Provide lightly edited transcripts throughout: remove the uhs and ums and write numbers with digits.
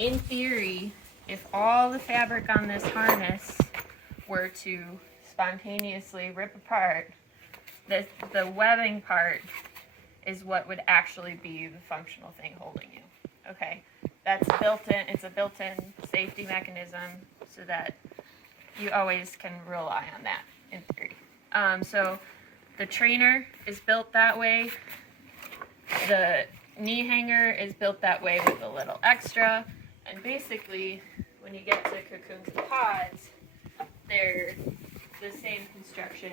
in theory, if all the fabric on this harness were to spontaneously rip apart, the webbing part is what would actually be the functional thing holding you. Okay, that's built in. It's a built-in safety mechanism so that you always can rely on that in theory. So the trainer is built that way. The knee hanger is built that way with a little extra. And basically, when you get to cocoons and pods, they're the same construction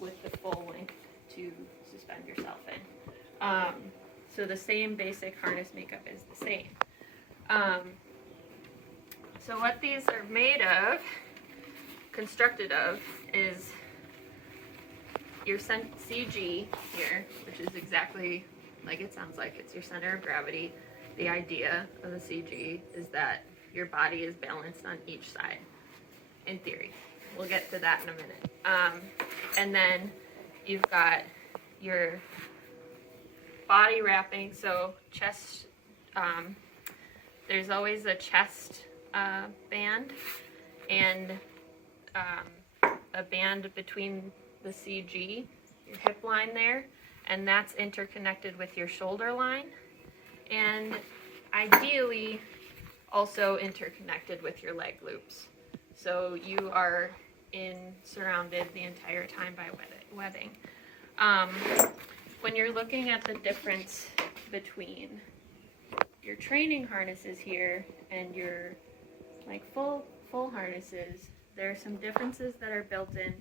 with the full length to suspend yourself in. So the same basic harness makeup is the same. So what these are made of, constructed of, is your CG here, which is exactly like it sounds like. It's your center of gravity. The idea of the CG is that your body is balanced on each side, in theory. We'll get to that in a minute. And then you've got your body wrapping, so chest, there's always a chest band and a band between the CG, your hip line there, and that's interconnected with your shoulder line, and ideally also interconnected with your leg loops. So you are surrounded the entire time by webbing. When you're looking at the difference between your training harnesses here and your like full harnesses, there are some differences that are built in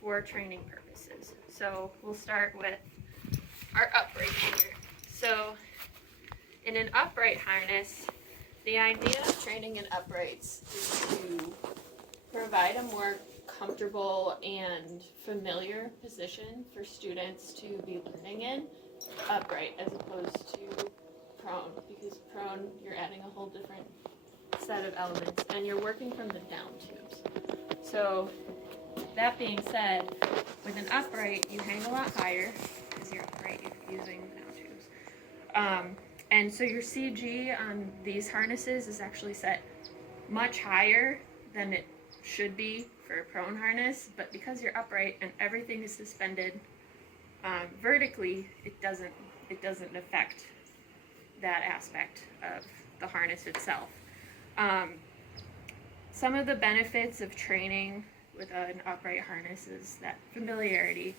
for training purposes. So we'll start with our upright here. So in an upright harness, the idea of training in uprights is to provide a more comfortable and familiar position for students to be learning in, upright as opposed to prone, because prone you're adding a whole different set of elements and you're working from the down tubes. So that being said, with an upright you hang a lot higher because you're upright using the down tubes. And so your CG on these harnesses is actually set much higher than it should be for a prone harness, but because you're upright and everything is suspended vertically, it doesn't affect that aspect of the harness itself. Some of the benefits of training with an upright harness is that familiarity.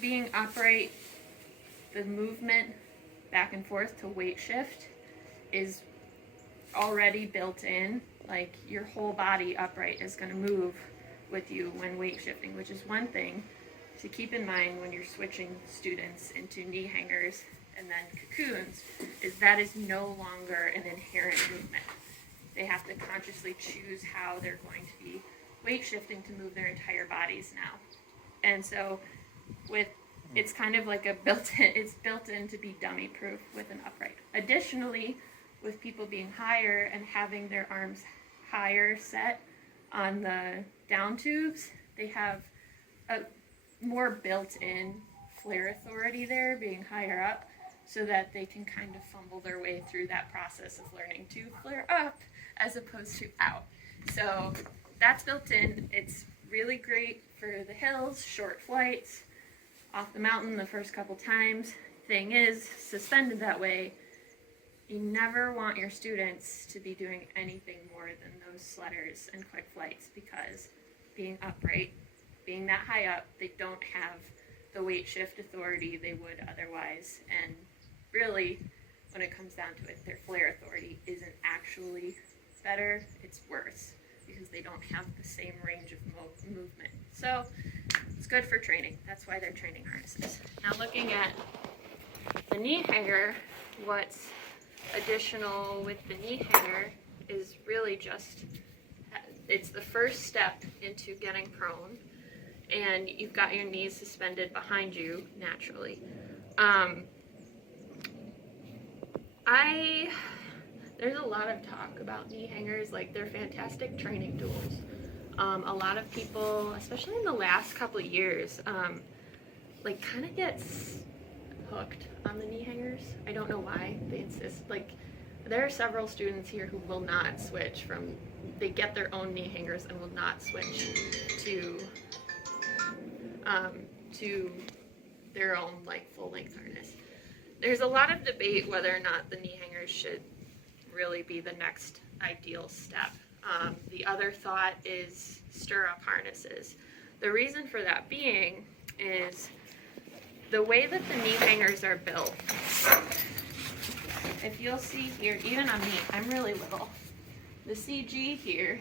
Being upright, the movement back and forth to weight shift is already built in. Like your whole body upright is going to move with you when weight shifting, which is one thing to keep in mind when you're switching students into knee hangers and then cocoons, is that is no longer an inherent movement. They have to consciously choose how they're going to be weight shifting to move their entire bodies now. And so it's kind of like it's built in to be dummy proof with an upright. Additionally, with people being higher and having their arms higher set on the down tubes, they have a more built-in flare authority there, being higher up, so that they can kind of fumble their way through that process of learning to flare up as opposed to out. So that's built in. It's really great for the hills, short flights, off the mountain the first couple times. Thing is, suspended that way, you never want your students to be doing anything more than those sledders and quick flights, because being upright, being that high up, they don't have the weight shift authority they would otherwise. And really, when it comes down to it, their flare authority isn't actually better, it's worse, because they don't have the same range of movement. So it's good for training. That's why they're training harnesses. Now looking at the knee hanger, what's additional with the knee hanger is really just, it's the first step into getting prone, and you've got your knees suspended behind you naturally. There's a lot of talk about knee hangers, like they're fantastic training tools. A lot of people, especially in the last couple of years, like kind of gets hooked on the knee hangers. I don't know why they insist. Like there are several students here who will not switch from, they get their own knee hangers and will not switch to their own like full length harness. There's a lot of debate whether or not the knee hangers should really be the next ideal step. The other thought is stirrup harnesses. The reason for that being is the way that the knee hangers are built. If you'll see here, even on me, I'm really little. The CG here,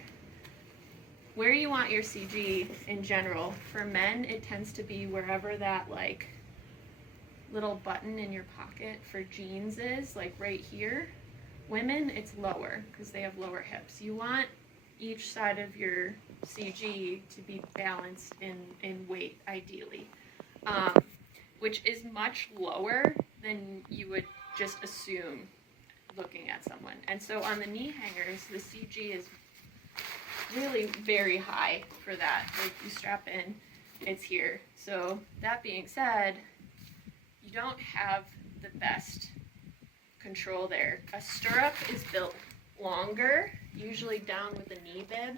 where you want your CG in general, for men it tends to be wherever that like little button in your pocket for jeans is, like right here. Women, it's lower because they have lower hips. You want each side of your CG to be balanced in weight, ideally, which is much lower than you would just assume looking at someone. And so on the knee hangers, the CG is really very high for that. Like you strap in, it's here. So that being said, you don't have the best control there. A stirrup is built longer, usually down with a knee bib,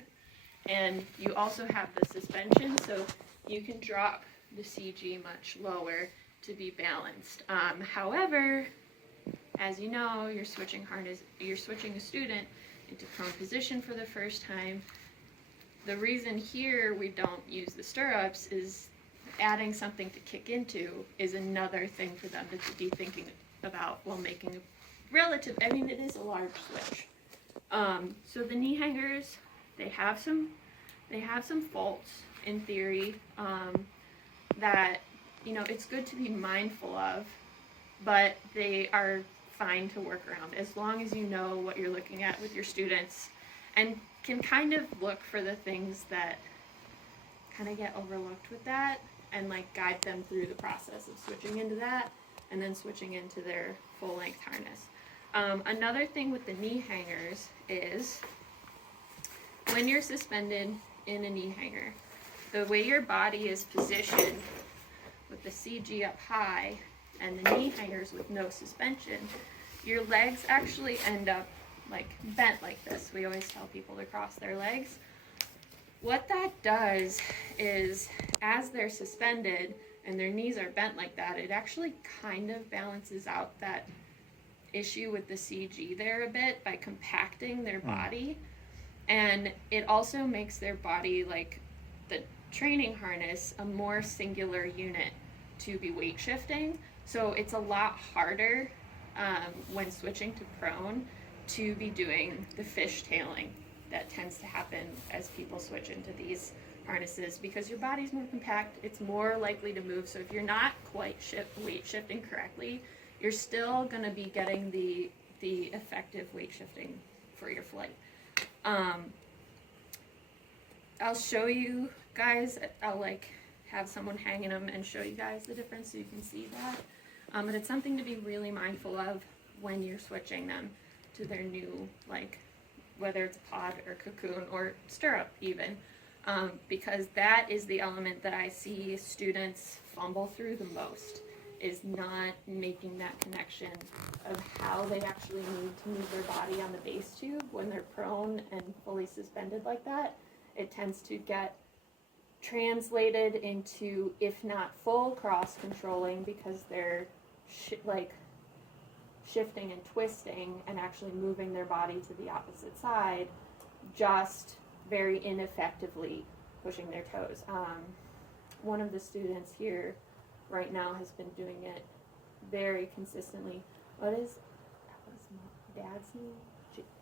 and you also have the suspension, so you can drop the CG much lower to be balanced. However, as you know, you're switching a student into prone position for the first time. The reason here we don't use the stirrups is adding something to kick into is another thing for them to be thinking about while making a relative, I mean, it is a large switch. So the knee hangers, they have some faults in theory, that, you know, it's good to be mindful of, but they are fine to work around as long as you know what you're looking at with your students and can kind of look for the things that kind of get overlooked with that and like guide them through the process of switching into that and then switching into their full length harness. Another thing with the knee hangers is when you're suspended in a knee hanger, the way your body is positioned with the CG up high and the knee hangers with no suspension, your legs actually end up like bent like this. We always tell people to cross their legs. What that does is as they're suspended and their knees are bent like that, it actually kind of balances out that issue with the CG there a bit by compacting their body. And it also makes their body, like the training harness, a more singular unit to be weight shifting. So it's a lot harder when switching to prone to be doing the fishtailing that tends to happen as people switch into these harnesses, because your body's more compact, it's more likely to move. So if you're not quite weight shifting correctly, you're still going to be getting the effective weight shifting for your flight. I'll show you guys, I'll like have someone hanging them and show you guys the difference so you can see that. But it's something to be really mindful of when you're switching them to their new, like, whether it's pod or cocoon or stirrup even, because that is the element that I see students fumble through the most, is not making that connection of how they actually need to move their body on the base tube when they're prone and fully suspended like that. It tends to get translated into, if not full cross controlling, because they're shifting and twisting and actually moving their body to the opposite side, just very ineffectively pushing their toes. One of the students here right now has been doing it very consistently. What was Dad's name?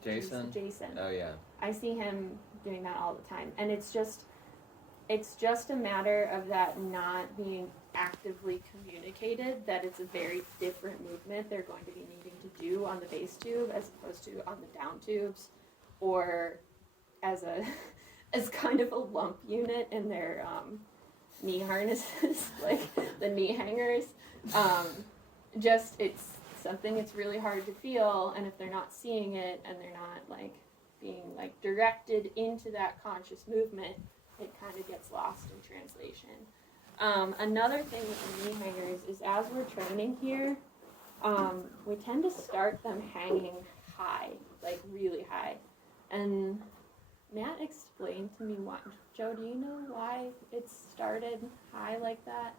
Jason? Jason. Oh yeah. I see him doing that all the time, and it's just a matter of that not being actively communicated, that it's a very different movement they're going to be needing to do on the base tube as opposed to on the down tubes, or as kind of a lump unit in their knee harnesses, like the knee hangers. Just, it's something it's really hard to feel, and if they're not seeing it and they're not like being like directed into that conscious movement, it kind of gets lost in translation. Another thing with the knee hangers is as we're training here, we tend to start them hanging high, like really high. And Matt explained to me why. Joe, do you know why it started high like that?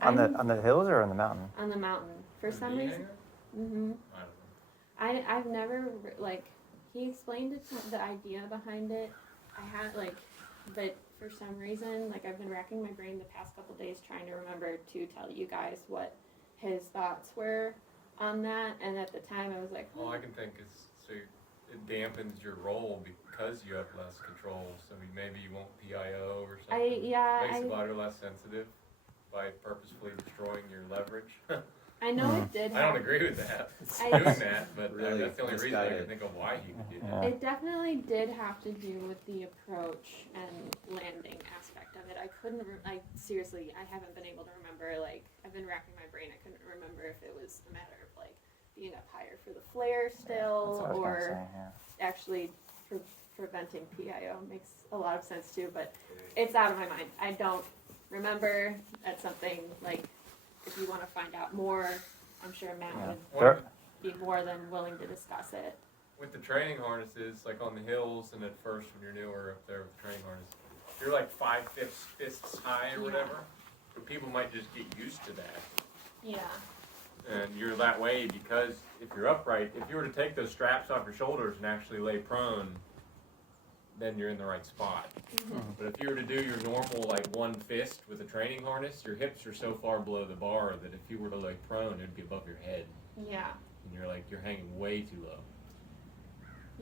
On the hills or on the mountain? On the mountain. For some reason. Mm-hmm. I've never, like, he explained it, the idea behind it. I had, like, but for some reason, like, I've been racking my brain the past couple days trying to remember to tell you guys what his thoughts were on that. And at the time, I was like, All I can think is, so it dampens your roll because you have less control. So maybe you won't PIO or something. Makes the body less sensitive by purposefully destroying your leverage. I know it did. I don't agree with that. Doing that, but Really that's the only reason I can think of why he would do that. It definitely did have to do with the approach and landing aspect of it. I couldn't, seriously, I haven't been able to remember, like, I've been racking my brain. I couldn't remember if it was a matter of, like, being up higher for the flare still, or actually preventing PIO. Makes a lot of sense too, but it's out of my mind. I don't remember. That's something, like, if you want to find out more, I'm sure Matt would be more than willing to discuss it. With the training harnesses, like on the hills and at first when you're newer up there with the training harness, you're like 5 fists high or whatever, but people might just get used to that. Yeah. And you're that way because if you're upright, if you were to take those straps off your shoulders and actually lay prone, then you're in the right spot. Mm-hmm. But if you were to do your normal, like, one fist with a training harness, your hips are so far below the bar that if you were to lay prone, it'd be above your head. Yeah. And you're hanging way too low.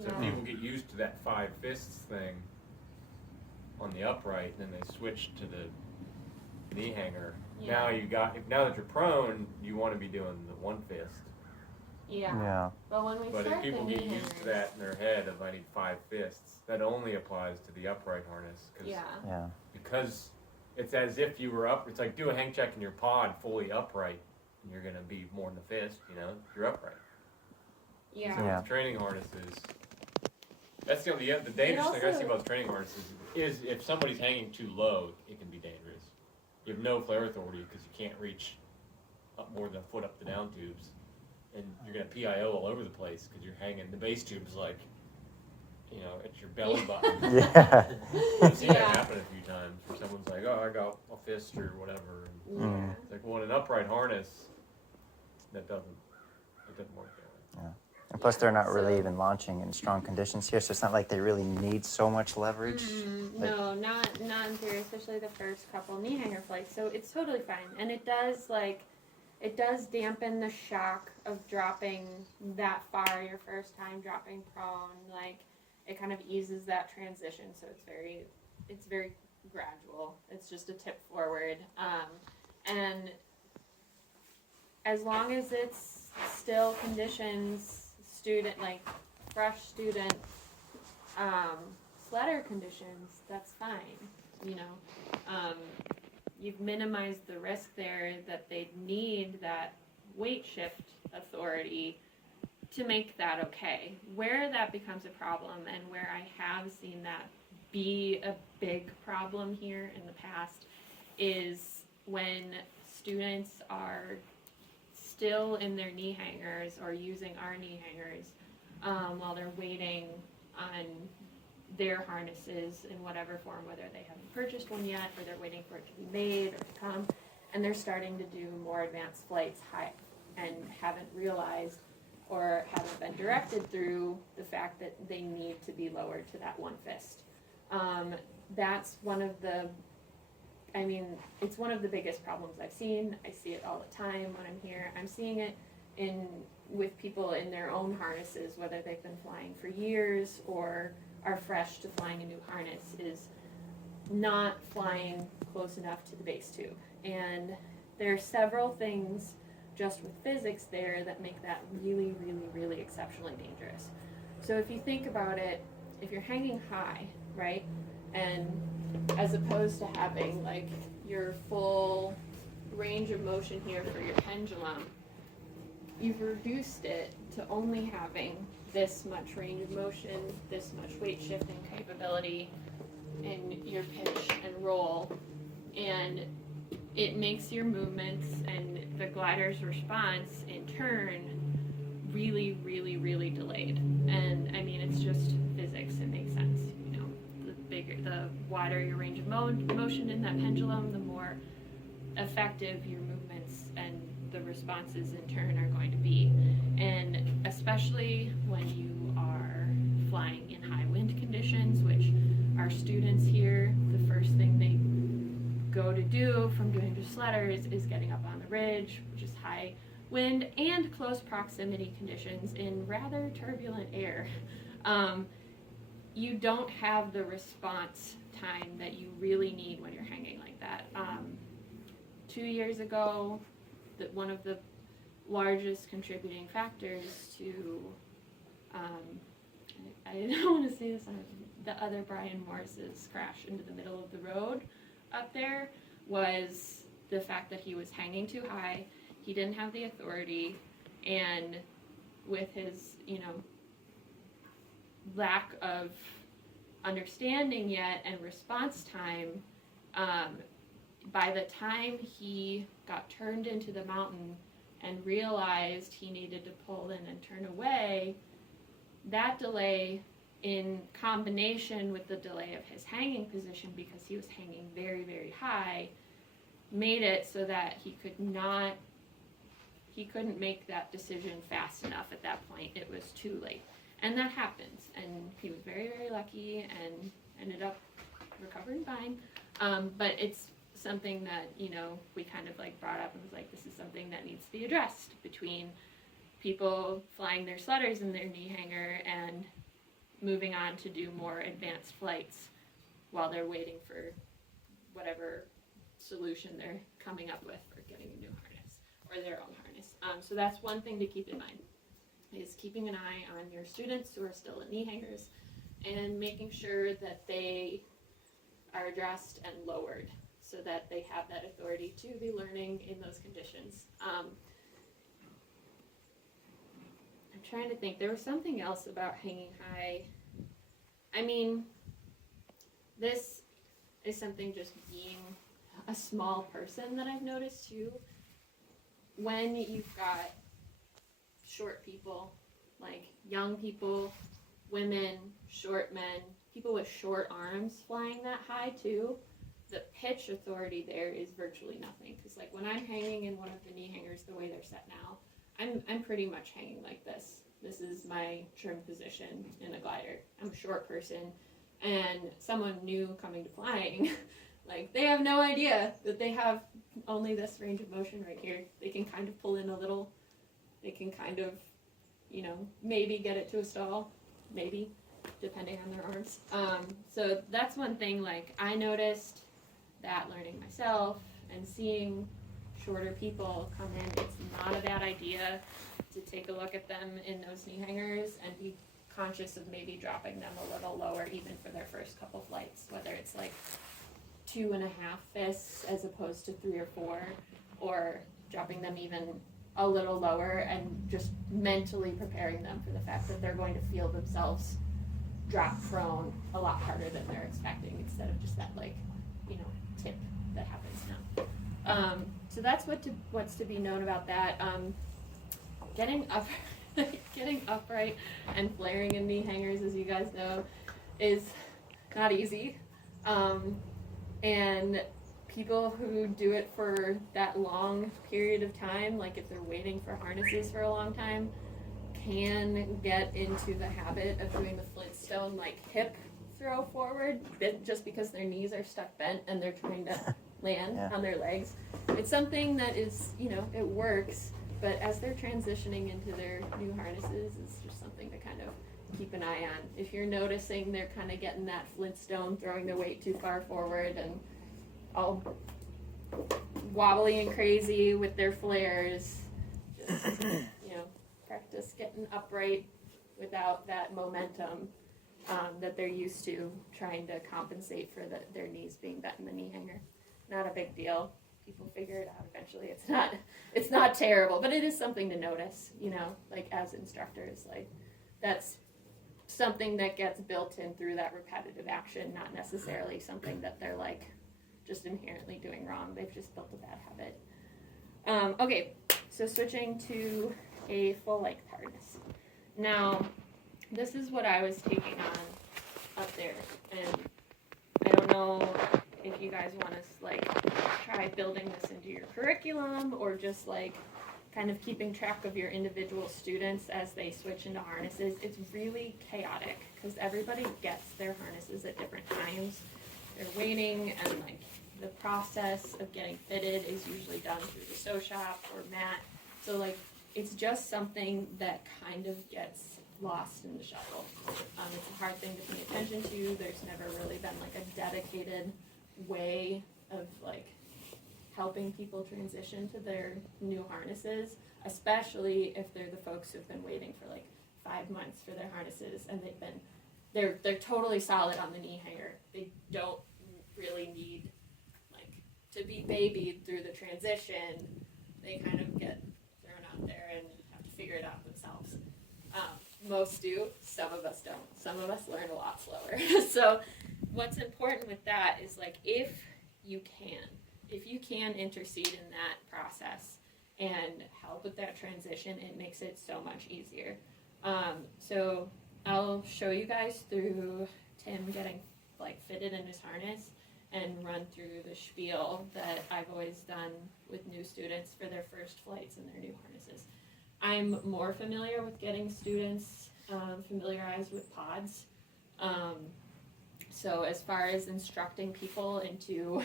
So Yeah. people get used to that 5 fists thing on the upright, and then they switch to the knee hanger. Yeah. Now that you're prone, you want to be doing the 1 fist. Yeah. But when we But start if people the get knee used to hangers, that in their head of I need 5 fists, that only applies to the upright harness. Because it's as if you were up. It's like do a hang check in your pod fully upright, and you're gonna be more than a fist. You're upright. Yeah. So with the training harnesses, that's the dangerous thing I see about the training harnesses is if somebody's hanging too low, it can be dangerous. You have no flare authority because you can't reach up more than a foot up the down tubes. And you're going to PIO all over the place because you're hanging. The base tube's like, at your belly button. I've seen that happen a few times where someone's like, oh, I got a fist or whatever. And it's like, well, in an upright harness, it doesn't work that way. Yeah. And plus, they're not really even launching in strong conditions here, so it's not like they really need so much leverage. No, not in theory, especially the first couple knee hanger flights. So it's totally fine, and it does dampen the shock of dropping that far your first time, dropping prone. Like, it kind of eases that transition, so it's very gradual. It's just a tip forward, and as long as it's still conditions, fresh student, sledder conditions, that's fine. You've minimized the risk there that they'd need that weight shift authority to make that okay. Where that becomes a problem, and where I have seen that be a big problem here in the past, is when students are still in their knee hangers or using our knee hangers while they're waiting on their harnesses in whatever form, whether they haven't purchased one yet or they're waiting for it to be made or to come, and they're starting to do more advanced flights high and haven't realized or haven't been directed through the fact that they need to be lowered to that 1 fist. That's one of the, it's one of the biggest problems I've seen. I see it all the time when I'm here. I'm seeing it with people in their own harnesses, whether they've been flying for years or are fresh to flying a new harness, is not flying close enough to the base tube. And there are several things just with physics there that make that really, really, really exceptionally dangerous. So if you think about it, if you're hanging high, right, and as opposed to having like your full range of motion here for your pendulum, you've reduced it to only having this much range of motion, this much weight shifting capability in your pitch and roll, and it makes your movements and the glider's response in turn really, really, really delayed. And I mean, it's just physics. It makes sense. You know, the wider your range of motion in that pendulum, the more effective your movements and the responses in turn are going to be. And especially when you are flying in high wind conditions, which our students here, the first thing they go to do from doing their sledders is getting up on the ridge, which is high wind and close proximity conditions in rather turbulent air. You don't have the response time that you really need when you're hanging like that. 2 years ago, one of the largest contributing factors to, I don't want to say this, the other Brian Morris's crash into the middle of the road up there was the fact that he was hanging too high. He didn't have the authority, and with his, lack of understanding yet and response time, by the time he got turned into the mountain and realized he needed to pull in and turn away, that delay in combination with the delay of his hanging position, because he was hanging very, very high, made it so that he couldn't make that decision fast enough at that point. It was too late. And that happens. And he was very, very lucky and ended up recovering fine. But it's something that, we kind of like brought up and was like, this is something that needs to be addressed between people flying their sledders in their knee hanger and moving on to do more advanced flights while they're waiting for whatever solution they're coming up with for getting a new harness or their own harness. So that's one thing to keep in mind, is keeping an eye on your students who are still in knee hangers and making sure that they are addressed and lowered so that they have that authority to be learning in those conditions. I'm trying to think. There was something else about hanging high. I mean, this is something just being a small person that I've noticed too. When you've got short people, like young people, women, short men, people with short arms flying that high too, the pitch authority there is virtually nothing. Because like when I'm hanging in one of the knee hangers the way they're set now, I'm pretty much hanging like this. This is my trim position in a glider. I'm a short person, and someone new coming to flying, like they have no idea that they have only this range of motion right here. They can kind of pull in a little. They can kind of, maybe get it to a stall, maybe, depending on their arms. So that's one thing, like I noticed that learning myself and seeing shorter people come in, it's not a bad idea to take a look at them in those knee hangers and be conscious of maybe dropping them a little lower even for their first couple flights, whether it's like 2.5 fists as opposed to 3 or 4, or dropping them even a little lower and just mentally preparing them for the fact that they're going to feel themselves drop prone a lot harder than they're expecting, instead of just that tip that happens now. So that's what's to be known about that. Getting upright and flaring in knee hangers, as you guys know, is not easy. And people who do it for that long period of time, like if they're waiting for harnesses for a long time, can get into the habit of doing the Flintstone hip throw forward, just because their knees are stuck bent and they're trying to land on their legs. It's something that is, it works, but as they're transitioning into their new harnesses, it's just something to kind of keep an eye on. If you're noticing they're kind of getting that Flintstone, throwing their weight too far forward and all wobbly and crazy with their flares, just, practice getting upright without that momentum that they're used to, trying to compensate for their knees being bent in the knee hanger. Not a big deal. People figure it out eventually. It's not terrible, but it is something to notice, as instructors. That's something that gets built in through that repetitive action, not necessarily something that they're just inherently doing wrong. They've just built a bad habit. Okay, so switching to a full length harness. Now, this is what I was taking on up there, and I don't know if you guys want to like try building this into your curriculum or just like kind of keeping track of your individual students as they switch into harnesses. It's really chaotic because everybody gets their harnesses at different times. They're waiting, and like the process of getting fitted is usually done through the sew shop or mat. So like it's just something that kind of gets lost in the shuffle. It's a hard thing to pay attention to. There's never really been like a dedicated way of like helping people transition to their new harnesses, especially if they're the folks who've been waiting for like 5 months for their harnesses and they're totally solid on the knee hanger. They don't really need like to be babied through the transition. They kind of get thrown out there and have to figure it out themselves. Most do, some of us don't. Some of us learn a lot slower. So what's important with that is like if you can intercede in that process and help with that transition, it makes it so much easier. So I'll show you guys through Tim getting like fitted in his harness and run through the spiel that I've always done with new students for their first flights in their new harnesses. I'm more familiar with getting students familiarized with pods. So as far as instructing people into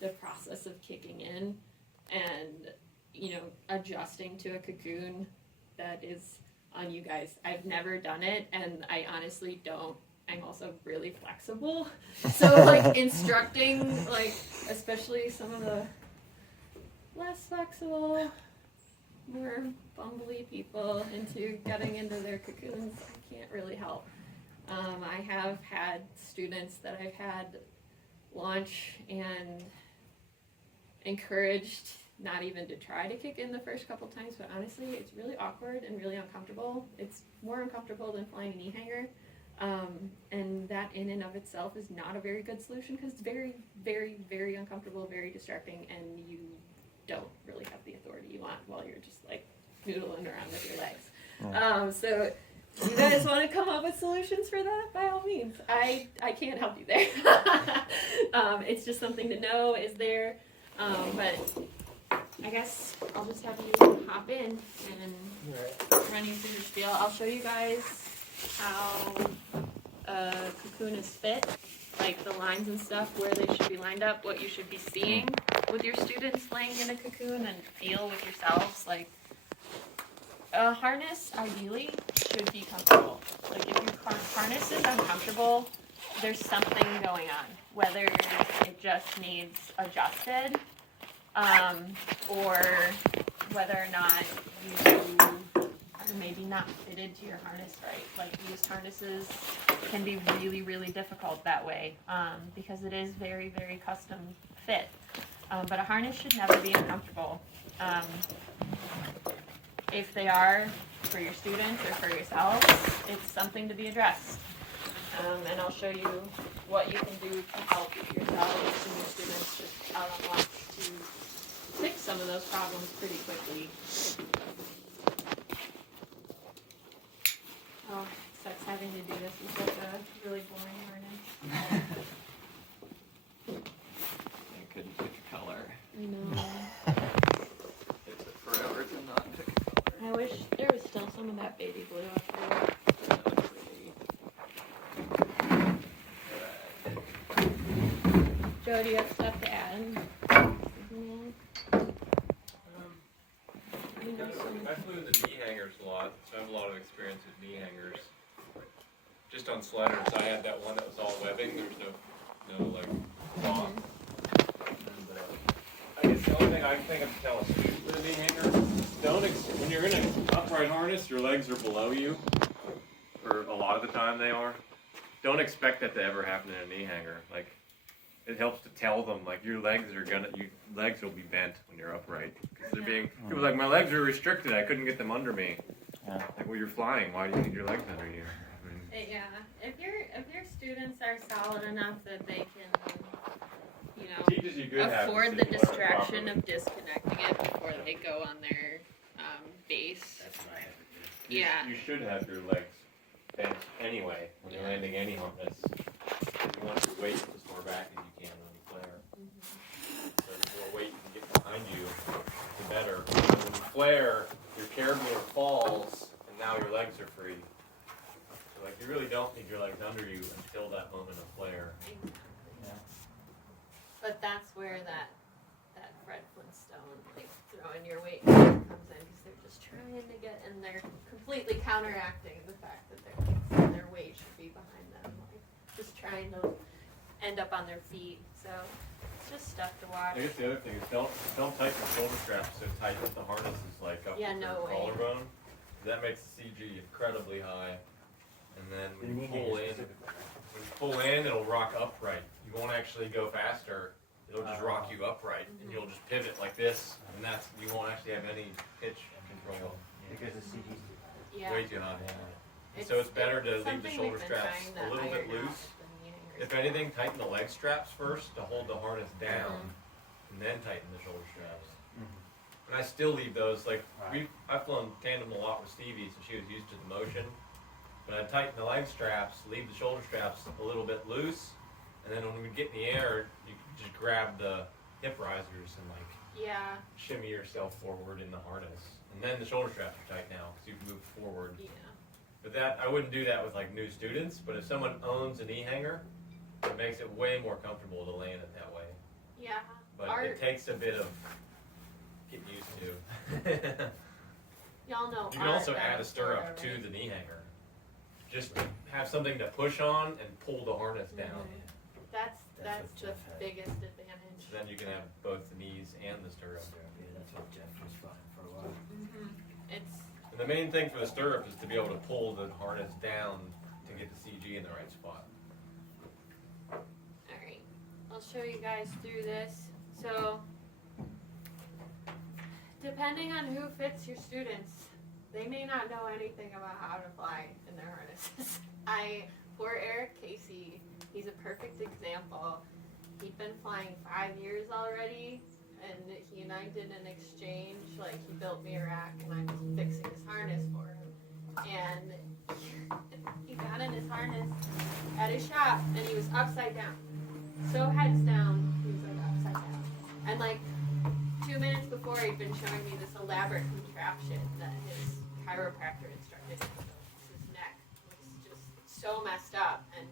the process of kicking in and, you know, adjusting to a cocoon that is on you guys. I've never done it, and I honestly don't. I'm also really flexible. So, like, instructing, like, especially some of the less flexible, more bumbly people into getting into their cocoons, I can't really help. I have had students that I've had launch and encouraged not even to try to kick in the first couple times, but honestly, it's really awkward and really uncomfortable. It's more uncomfortable than flying a knee hanger, and that in and of itself is not a very good solution because it's very, very, very uncomfortable, very distracting, and you don't really have the authority you want while you're just like noodling around with your legs. Yeah. So if you guys want to come up with solutions for that, by all means. I can't help you there. It's just something to know is there. But I guess I'll just have you hop in and run you through the spiel. I'll show you guys how a cocoon is fit, like the lines and stuff, where they should be lined up, what you should be seeing with your students laying in a cocoon, and feel with yourselves. Like a harness, ideally, should be comfortable. Like if your harness is uncomfortable, there's something going on, whether it just needs adjusted, or whether or not you are maybe not fitted to your harness right. Like used harnesses can be really, really difficult that way, because it is very, very custom fit. But a harness should never be uncomfortable. If they are for your students or for yourself, it's something to be addressed. And I'll show you what you can do to help yourselves and your students just out on launch to fix some of those problems pretty quickly. Oh, it sucks having to do this with such a really boring harness. I couldn't pick a color. I know. It took forever to not pick a color. I wish there was still some of that baby blue up there. That was pretty. Joe, do you have stuff to add? I flew the knee hangers a lot, so I have a lot of experience with knee hangers. Just on sliders, I had that one that was all webbing. There was no like cloth. I guess the only thing I think of to tell a student with a knee hanger, when you're in an upright harness, your legs are below you. For a lot of the time they are. Don't expect that to ever happen in a knee hanger. Like, it helps to tell them, like, your legs will be bent when you're upright. Because they're being, people are like, my legs are restricted, I couldn't get them under me. Yeah. Like, well, you're flying, why do you need your legs under you? I mean, Yeah, if your students are solid enough that they can, you it know, teaches you good habits afford if the you learn it distraction properly. of disconnecting it before they go on their base. That's what I have to do. Yeah. You should have your legs bent anyway when you're landing any harness. You want your weight as far back as you can on the flare. So the more weight you can get behind you, the better. When you flare, your carabiner falls, and now your legs are free. So like you really don't need your legs under you until that moment of flare. Exactly. Yeah. But that's where that Fred Flintstone, like throwing your weight comes in, because they're just trying to get, and they're completely counteracting the fact that their weight should be behind them, like just trying to end up on their feet. So it's just stuff to watch. I guess the other thing is don't tighten the shoulder straps so tight that the harness is like up Yeah, to no your way. collarbone. That makes the CG incredibly high. And then when you pull in, it'll rock upright. You won't actually go faster. It'll just rock you upright, and you'll just pivot like this, and you won't actually have any pitch control. Because the CG's Yeah. Way too high. So it's better to leave the shoulder straps a little bit loose. If anything, tighten the leg straps first to hold the harness down, and then tighten the shoulder straps. And I still leave those, like, I've flown tandem a lot with Stevie, so she was used to the motion. But I tighten the leg straps, leave the shoulder straps a little bit loose, and then when we get in the air, you can just grab the hip risers and like shimmy yourself forward in the harness. And then the shoulder straps are tight now, because you can move forward. Yeah. But I wouldn't do that with like new students, but if someone owns a knee hanger, it makes it way more comfortable to land it that way. Yeah. But it takes a bit of getting used to. Y'all know. You can also add a stirrup to the knee hanger. Just have something to push on and pull the harness down. That's That's the what Jeff had. biggest advantage. So then you can have both the knees and the stirrup. Yeah, that's what Jeff was flying for a while. It's And the main thing for the stirrup is to be able to pull the harness down to get the CG in the right spot. alright. I'll show you guys through this. So depending on who fits your students, they may not know anything about how to fly in their harnesses. Poor Eric Casey, he's a perfect example. He'd been flying 5 years already, and he and I did an exchange. Like, he built me a rack, and I was fixing his harness for him. And he got in his harness at his shop, and he was upside down. So heads down, he was like upside down. And like 2 minutes before, he'd been showing me this elaborate contraption that his chiropractor instructed him to do. His neck was just so messed up, and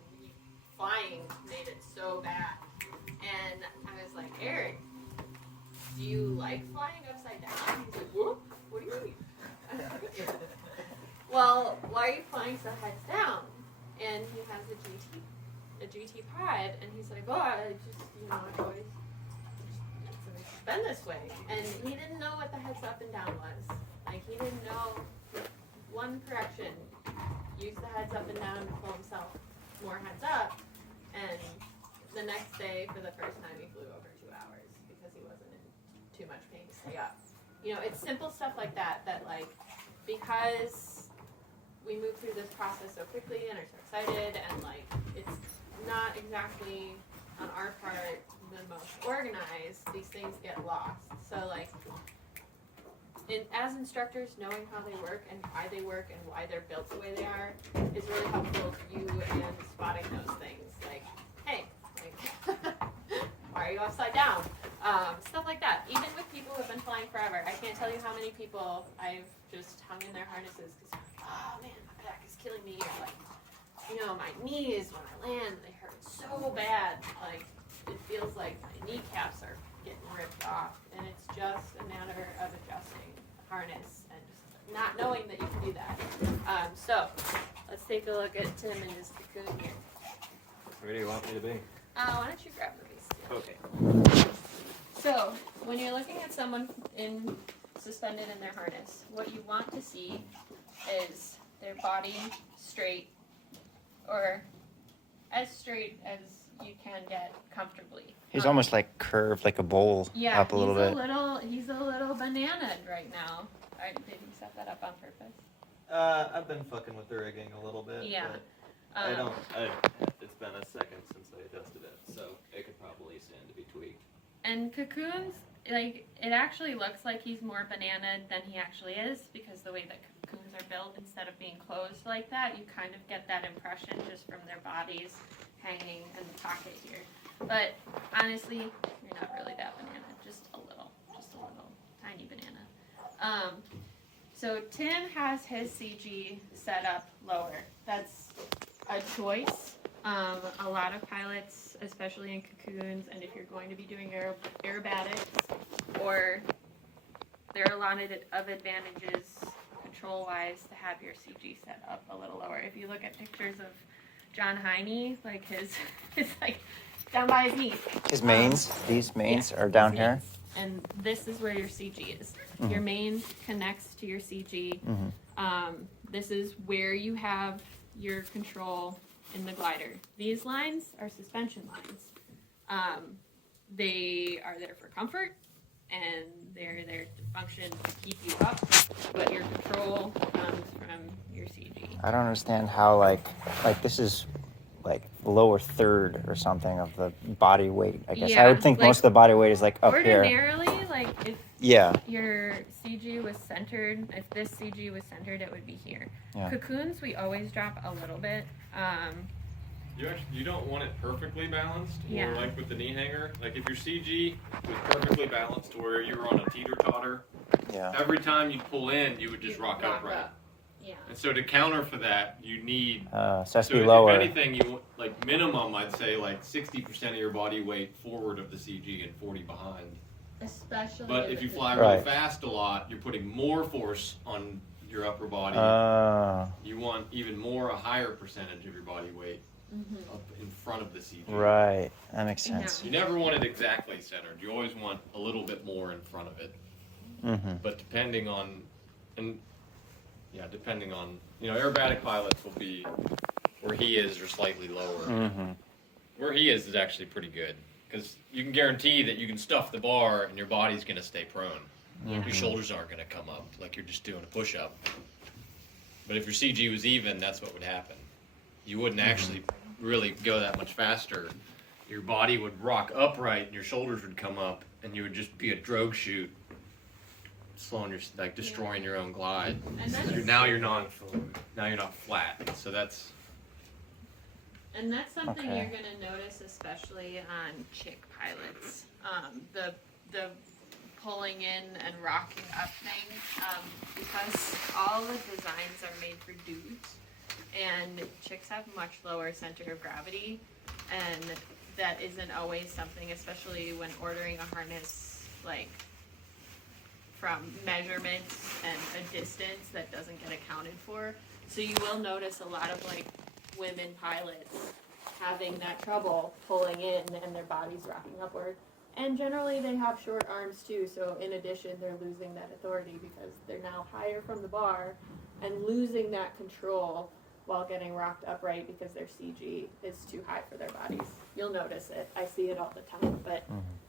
flying made it so bad. And I was like, Eric, do you like flying upside down? He's like, whoop, what do you mean? Well, why are you flying so heads down? And he has a GT pod, and he's like, oh, I just, I've always it's been this way. And he didn't know what the heads up and down was. Like, he didn't know one correction. Use the heads up and down to pull himself more heads up. And the next day, for the first time, he flew over 2 hours because he wasn't in too much pain to stay up. It's simple stuff like that, like, because we move through this process so quickly and are so excited, and like, it's not exactly on our part the most organized, these things get lost. So like, as instructors, knowing how they work and why they work and why they're built the way they are is really helpful to you in spotting those things. Like, hey, why are you upside down? Stuff like that. Even with people who have been flying forever, I can't tell you how many people I've just hung in their harnesses because they're like, oh man, my back is killing me. Or like, my knees when I land, they hurt so bad. Like, it feels like my kneecaps are getting ripped off, and it's just a matter of adjusting the harness and just not knowing that you can do that. So let's take a look at Tim and his cocoon here. Where do you want me to be? Why don't you grab the base? Okay. So when you're looking at someone suspended in their harness, what you want to see is their body straight, or as straight as you can get comfortably. He's almost like curved, like a bowl up a little bit. He's a little bananaed right now. Did you set that up on purpose? I've been fucking with the rigging a little bit. Yeah. But it's been a second since I adjusted it, so it could probably stand to be tweaked. And cocoons, like, it actually looks like he's more banana than he actually is, because the way that cocoons are built, instead of being closed like that, you kind of get that impression just from their bodies hanging in the pocket here. But honestly, you're not really that banana, just a little tiny banana. So Tim has his CG set up lower. That's a choice. A lot of pilots, especially in cocoons, and if you're going to be doing aerobatics, or there are a lot of advantages control-wise to have your CG set up a little lower. If you look at pictures of John Heine, like his like down by his knees. His mains, these mains are down his here. mains. And this is where your CG is. Mhm. Your main connects to your CG. Mhm. This is where you have your control in the glider. These lines are suspension lines. They are there for comfort, and they're there to function to keep you up, but your control comes from your CG. I don't understand how like this is like lower third or something of the body weight. I guess I Yeah, would think like, most of the body weight is like up here. Ordinarily, like if Yeah. your CG was centered, if this CG was centered, it would be here. Yeah. Cocoons, we always drop a little bit. You don't want it perfectly balanced, Yeah. or like with the knee hanger. Like if your CG was perfectly balanced to where you were on a teeter-totter, Yeah. every time you pull in, you would just You rock upright. up. Yeah. And so to counter for that, you need. So it has to be if lower. anything, you like minimum, I'd say like 60% of your body weight forward of the CG and 40 behind. Especially. But if you fly Right. really fast a lot, you're putting more force on your upper body. You want even more, a higher percentage of your body weight up in front of the CG. Right. That makes sense. You never want it exactly centered. You always want a little bit more in front of it. Mm-hmm. But depending on, aerobatic pilots will be where he is or slightly lower. Mm-hmm. Where he is actually pretty good, because you can guarantee that you can stuff the bar and your body's going to stay prone. Yeah. Your shoulders aren't going to come up like you're just doing a push-up. But if your CG was even, that's what would happen. You wouldn't actually really go that much faster. Your body would rock upright and your shoulders would come up, and you would just be a drogue chute, destroying your own glide. And that's, Now you're not flat. So that's something Okay. you're gonna notice, especially on chick pilots. The pulling in and rocking up thing, because all the designs are made for dudes, and chicks have much lower center of gravity, and that isn't always something, especially when ordering a harness, like from measurements and a distance that doesn't get accounted for. So you will notice a lot of like women pilots having that trouble pulling in and their bodies rocking upward. And generally they have short arms too, so in addition they're losing that authority because they're now higher from the bar and losing that control while getting rocked upright because their CG is too high for their bodies. You'll notice it. I see it all the time, but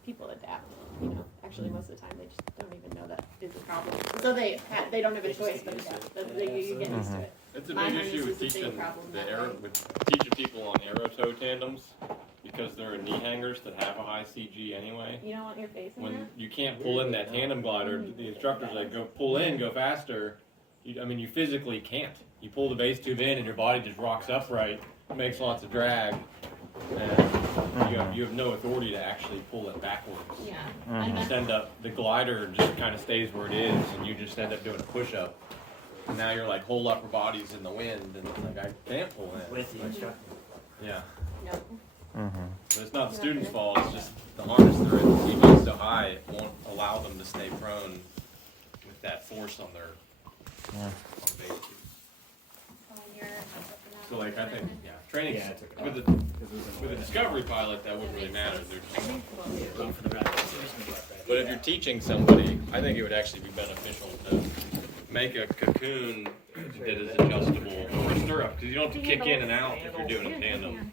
people adapt. You know, actually most of the time they just don't even know that is a problem. So they don't have a choice but adapt. You get used to it. It's a My big harness issue is with the same teaching problem that way. teaching people on aero toe tandems, because there are knee hangers that have a high CG anyway. You don't want your face in When that? you can't pull in that tandem glider, the instructor's like, go pull in, go faster. You physically can't. You pull the base tube in and your body just rocks upright, makes lots of drag, and you have no authority to actually pull it backwards. Yeah. Mhm. And You that's, just end up, the glider just kind of stays where it is, and you just end up doing a push-up. And now you're like, whole upper body's in the wind, and it's like, I can't pull in. With the Like, instructor. yeah. no. Mm-hmm. But it's not the student's fault, it's just the harness they're in. The CG is so high, it won't allow them to stay prone with that force on their Yeah. on base tube. When you're So like, I think, training, Yeah, I took it with off. with a discovery pilot, that wouldn't really matter. They're I just, think we'll do. For the rest. but if you're teaching somebody, I think it would actually be beneficial to make a cocoon that is adjustable, or a stirrup, because you don't have to kick in and out if you're doing a tandem.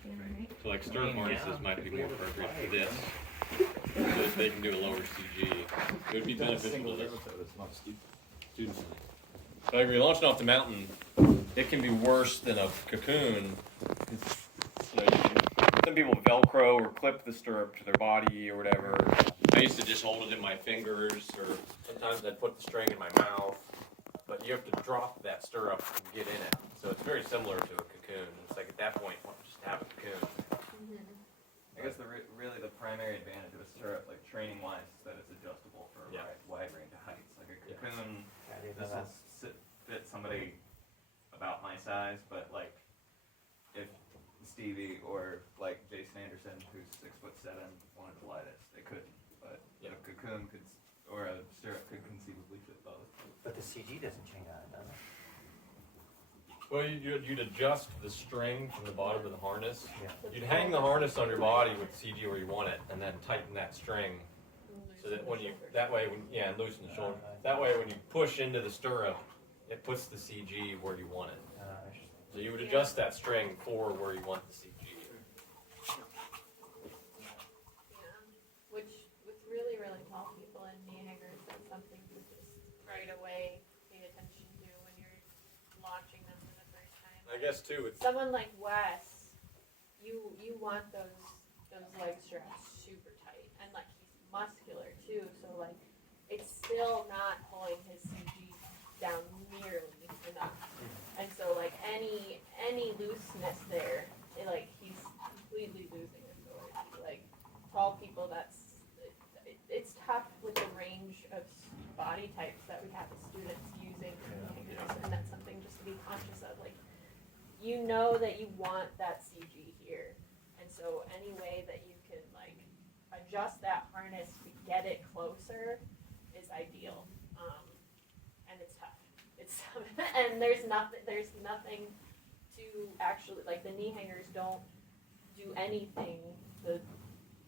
So like stirrup harnesses might be more appropriate for this, so that they can do a lower CG. It would be beneficial to the students. So if you're launching off the mountain, it can be worse than a cocoon. Some people Velcro or clip the stirrup to their body or whatever. I used to just hold it in my fingers, or sometimes I'd put the string in my mouth. But you have to drop that stirrup and get in it. So it's very similar to a cocoon. It's like at that point, why don't you just have a cocoon? I guess really the primary advantage of a stirrup, like training wise, is that it's adjustable for a wide range of heights. Like a cocoon, this will fit somebody about my size, but like if Stevie or like Jason Anderson, who's 6'7", wanted to fly this, they couldn't. But a cocoon could, or a stirrup could conceivably fit both. But the CG doesn't change on it, does it? Well, you'd adjust the string from the bottom of the harness. Yeah. You'd hang the harness on your body with CG where you want it, and then tighten that string so that when you and loosen the shoulder. That way, when you push into the stirrup, it puts the CG where you want it. So you would adjust that string for where you want the CG. Which with really, really tall people and knee hangers, that's something to just right away pay attention to when you're launching them for the first time. I guess too, it's Someone like Wes, you want those leg straps super tight, and like he's muscular too, so like it's still not pulling his CG down nearly enough. And so like any looseness there, he's completely losing authority. Like tall people, it's tough with the range of body types that we have as students using hangers, and that's something just to be conscious of. Like you know that you want that CG here, and so any way that you can like adjust that harness to get it closer is ideal. And it's tough. It's and there's nothing to actually, like the knee hangers don't do anything. The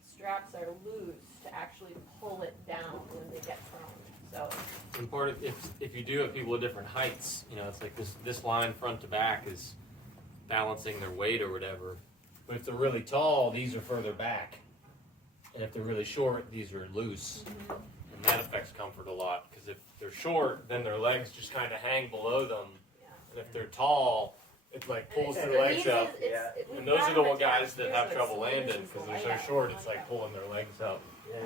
straps are loose to actually pull it down when they get thrown. So and part of if you do have people of different heights, it's like this line front to back is balancing their weight or whatever. But if they're really tall, these are further back, and if they're really short, these are loose. And that affects comfort a lot, because if they're short, then their legs just kind of hang below them. And if they're tall, it like pulls their legs up. And those are the guys that have trouble landing, because they're so short, it's like pulling their legs up. Yeah,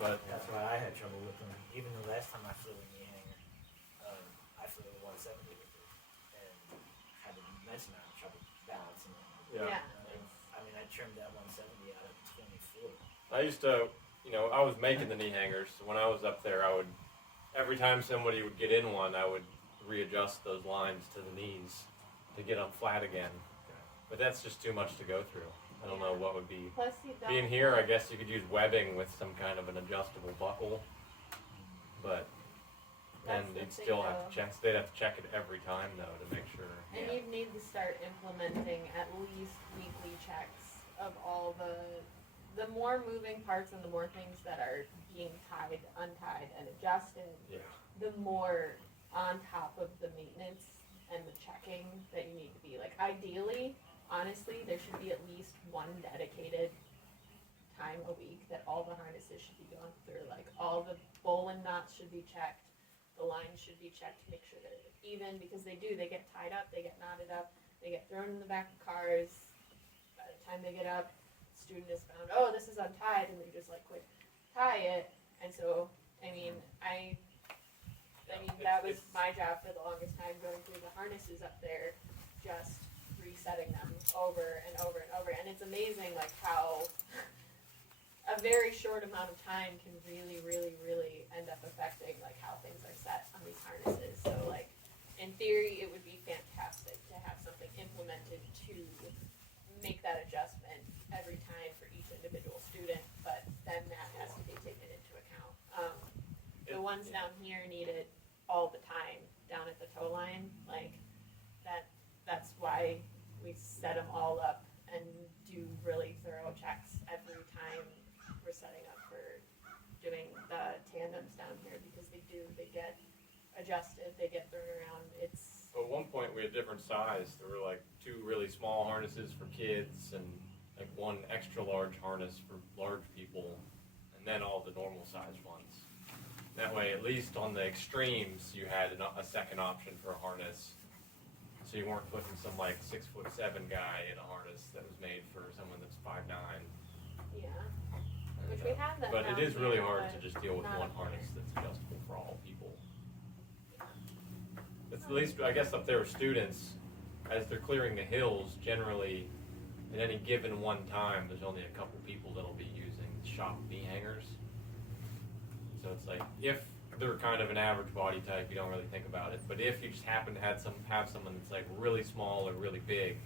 But that's why I had trouble with them. Even the last time I flew a knee hanger, I flew a 170 with it, and had an immense amount of trouble balancing it. yeah. I mean, I trimmed that 170 out of 24. I used to, I was making the knee hangers. So when I was up there, every time somebody would get in one, I would readjust those lines to the knees to get them flat again. But that's just too much to go through. I don't know what would be. Plus you don't Being here, I guess you could use webbing with some kind of an adjustable buckle. But That's and the they'd thing, still have though. to check. They'd have to check it every time though to make sure. And you'd need to start implementing at least weekly checks of all the more moving parts and the more things that are being tied, untied, and adjusted, Yeah. the more on top of the maintenance and the checking that you need to be. Like ideally, honestly, there should be at least one dedicated time a week that all the harnesses should be going through. Like all the bowline knots should be checked, the lines should be checked to make sure that it's even, because they get tied up, they get knotted up, they get thrown in the back of cars. By the time they get up, the student has found, oh, this is untied, and they just like quick tie it. And so, I mean, that was my job for the longest time, going through the harnesses up there, just resetting them over and over and over. And it's amazing like how a very short amount of time can really, really, really end up affecting like how things are set on these harnesses. So like in theory, it would be fantastic to have something implemented to make that adjustment every time for each individual student, but then that has to be taken into account. The ones down here need it all the time down at the toe line, like that's why we set them all up and do really thorough checks every time we're setting up for doing the tandems down here, because they get adjusted, they get thrown around. It's At one point we had different size. There were like 2 really small harnesses for kids and like 1 extra large harness for large people, and then all the normal size ones. That way, at least on the extremes, you had a second option for a harness. So you weren't putting some like 6'7" guy in a harness that was made for someone that's 5'9". yeah. Which we have that But down it is really here, hard but to just deal with not one up harness that's adjustable for all people. It's at least, I guess, up there with students, as they're clearing the hills, generally, at any given one time, there's only a couple people that'll be using shop knee hangers. So it's like, if they're kind of an average body type, you don't really think about it. But if you just happen to have someone that's like really small or really big,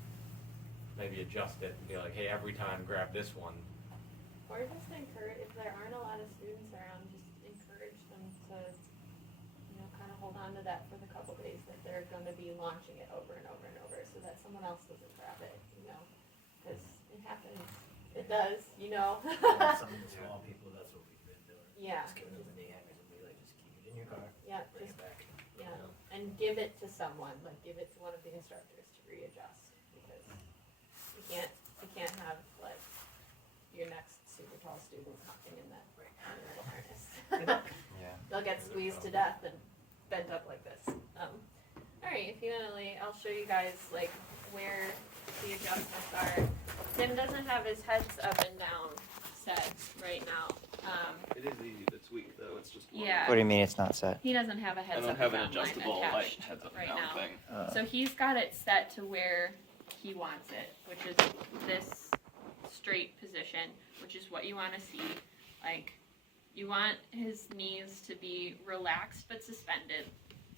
maybe adjust it and be like, hey, every time grab this one. Or just encourage, if there aren't a lot of students around, just encourage them to, kind of hold on to that for the couple days that they're going to be launching it over and over and over, so that someone else doesn't grab it, because it happens. It does, Some of the small people, that's what we've been doing. Yeah. Just giving them the knee hangers and be like, just keep it in your car. Yeah, Bring just, it back. yeah, and give it to someone, like give it to one of the instructors to readjust, because you can't have like your next super tall student hopping in that little harness. Yeah. They'll get squeezed to death and bent up like this. Alright, finally, I'll show you guys like where the adjustments are. Tim doesn't have his heads up and down set right now. It is easy to tweak though. It's just one. Yeah. What do you mean it's not set? He doesn't have a I heads don't up have and an down adjustable line like attached heads up right and down now. thing. So he's got it set to where he wants it, which is this straight position, which is what you want to see. Like, you want his knees to be relaxed but suspended.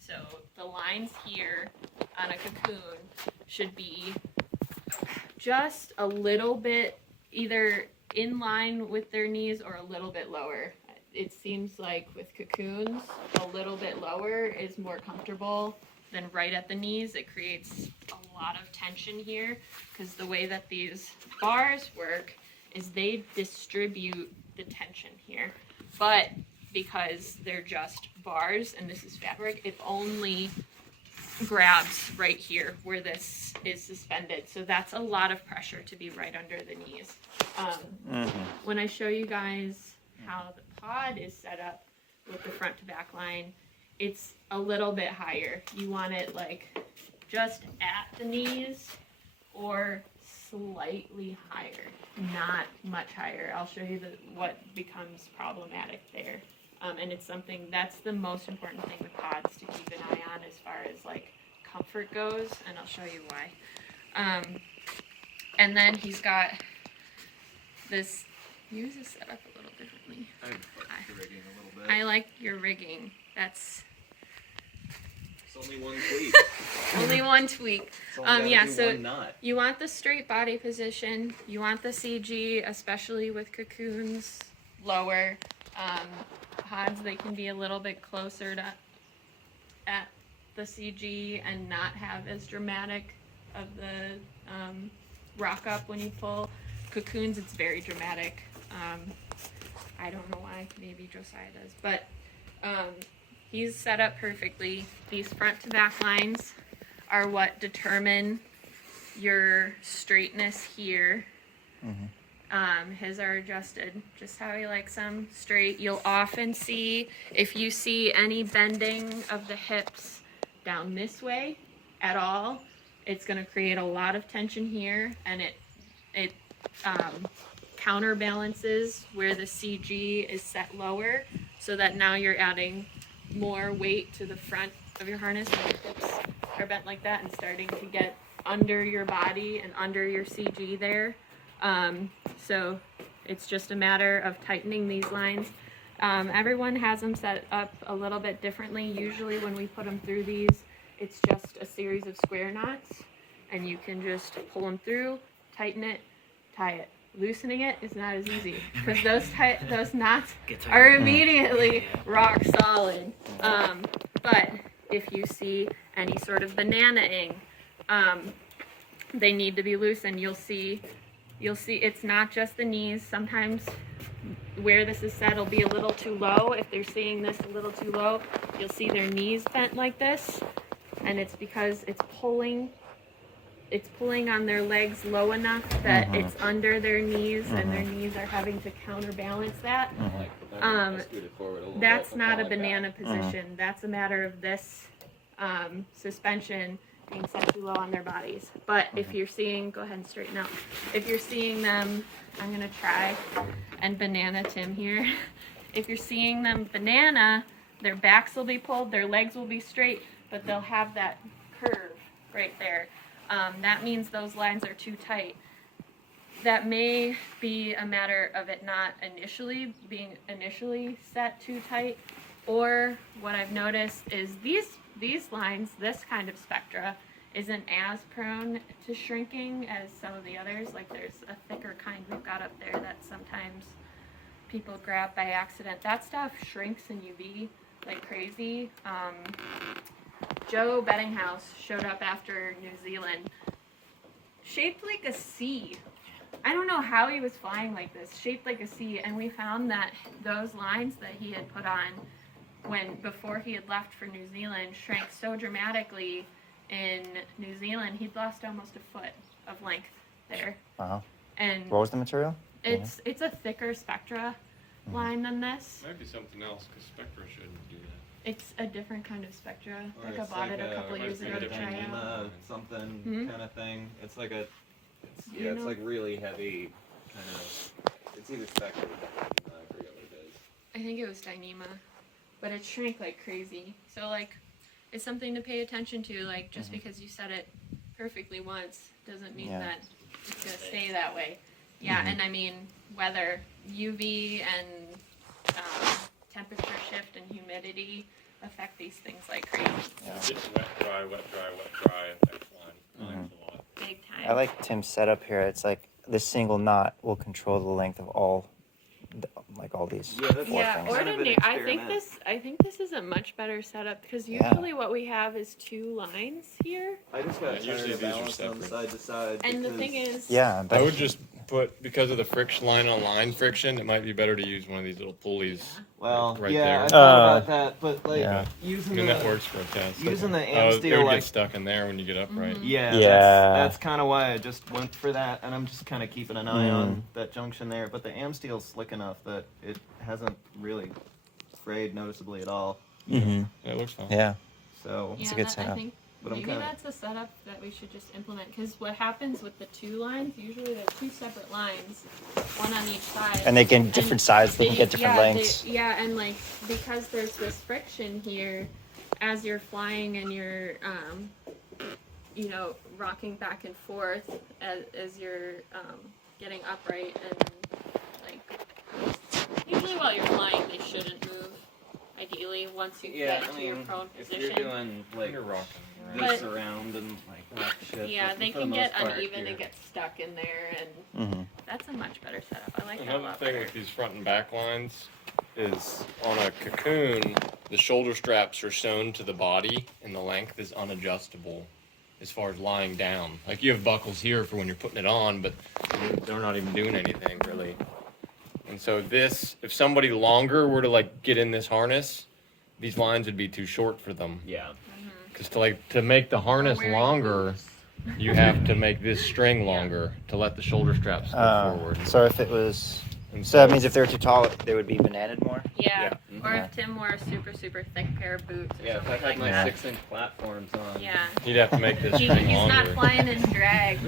So the lines here on a cocoon should be just a little bit either in line with their knees or a little bit lower. It seems like with cocoons, a little bit lower is more comfortable than right at the knees. It creates a lot of tension here because the way that these bars work is they distribute the tension here. But because they're just bars and this is fabric, it only grabs right here where this is suspended. So that's a lot of pressure to be right under the knees. When I show you guys how the pod is set up with the front to back line, it's a little bit higher. You want it like just at the knees or slightly higher, not much higher. I'll show you what becomes problematic there. And it's something that's the most important thing with pods to keep an eye on as far as like comfort goes, and I'll show you why. And then he's got this, use this set up a little differently. I like the rigging a little bit. I like your rigging. That's It's only one tweak. only one tweak. It's only gotta Yeah, do so one knot. you want the straight body position. You want the CG, especially with cocoons, lower. Pods, they can be a little bit closer to at the CG and not have as dramatic of the rock up when you pull. Cocoons, it's very dramatic. I don't know why, maybe Josiah does, but he's set up perfectly. These front to back lines are what determine your straightness here. His are adjusted just how he likes them, straight. You'll often see, if you see any bending of the hips down this way at all, it's going to create a lot of tension here, and it counterbalances where the CG is set lower, so that now you're adding more weight to the front of your harness when your hips are bent like that and starting to get under your body and under your CG there. So it's just a matter of tightening these lines. Everyone has them set up a little bit differently. Usually when we put them through these, it's just a series of square knots, and you can just pull them through, tighten it, tie it. Loosening it is not as easy because those knots are immediately rock solid. But if you see any sort of banana-ing, they need to be loosened. You'll see it's not just the knees. Sometimes where this is set will be a little too low. If they're seeing this a little too low, you'll see their knees bent like this, and it's because it's pulling on their legs low enough that it's under their knees, and their knees are having to counterbalance that. That's not a banana position. That's a matter of this suspension being set too low on their bodies. But if you're seeing, go ahead and straighten out. If you're seeing them, I'm gonna try and banana Tim here. If you're seeing them banana, their backs will be pulled, their legs will be straight, but they'll have that curve right there. That means those lines are too tight. That may be a matter of it not being initially set too tight, or what I've noticed is these lines, this kind of spectra, isn't as prone to shrinking as some of the others. Like there's a thicker kind we've got up there that sometimes people grab by accident. That stuff shrinks in UV like crazy. Joe Bettinghouse showed up after New Zealand, shaped like a C. I don't know how he was flying like this, shaped like a C, and we found that those lines that he had put on before he had left for New Zealand shrank so dramatically in New Zealand, he'd lost almost a foot of length there. Wow. And What was the material? it's a thicker spectra line than this. Might be something else because Spectra shouldn't do that. It's a different kind of spectra. Or Like I it's bought it a like couple might years be ago a to try different out. something Hmm? kind of thing. It's like a, You it's know- like really heavy kind of. It's either Spectre or Dyneema, I forget what it is. I think it was Dyneema, but it shrank like crazy. So like, it's something to pay attention to. Like just because you set it perfectly once doesn't mean Yeah. that it's gonna stay that way. Yeah, and I mean weather, UV and temperature shift and humidity affect these things like crazy. It's wet, dry, wet, dry, wet, dry. Affects lines a lot. Big time. I like Tim's setup here. It's like this single knot will control the length of all these Yeah, that's four Yeah, things. Kind of an ordinary. experiment. I think this is a much better setup because Yeah. usually what we have is two lines here, I just got Yeah, usually tired of these are balancing them separate. side to side. and the because- thing is, Yeah, but I would just put, because of the friction line on line friction, it might be better to use one of these little pulleys. Well, right yeah, there. I thought about that, but like yeah. I using mean, that the works for a test. using the Oh, am it steel would like get stuck in there when you get upright. yeah, Yeah. that's kind of why I just went for that, and I'm just kind of keeping an eye on that junction there. But the am steel's slick enough that it hasn't really frayed noticeably at all. Mm-hmm. It looks fine. Yeah. So, yeah, a good I setup. think but I'm maybe kind of that's a setup that we should just implement because what happens with the two lines, usually they're two separate lines, one on each side. And they can different sides. They can get different yeah, lengths. and like because there's this friction here, as you're flying and you're, rocking back and forth as you're getting upright and like. Usually, while you're flying, they shouldn't move. Ideally, once you yeah, get I into your mean, prone if position. you're doing like You're rocking. this But- around and like rock shit, Yeah, but they for the can get most part, uneven you're- and get stuck in there, and Mm-hmm. that's a much better setup. I like that a Another lot thing better. with these front and back lines is on a cocoon, the shoulder straps are sewn to the body and the length is unadjustable as far as lying down. Like you have buckles here for when you're putting it on, but they're not even doing anything really. And so this, if somebody longer were to like get in this harness, these lines would be too short for them. Yeah. Because to make the harness wearing longer, you have to make this string longer to let the shoulder straps go forward. So if it was, And so that means if they're too tall, they would be bananaed more. Yeah. Yeah. Or if Tim wore a super, super thick pair of boots or Yeah, if I something had like my that. 6-inch platforms on. Yeah. you'd have to make this He's string not longer. flying in drag.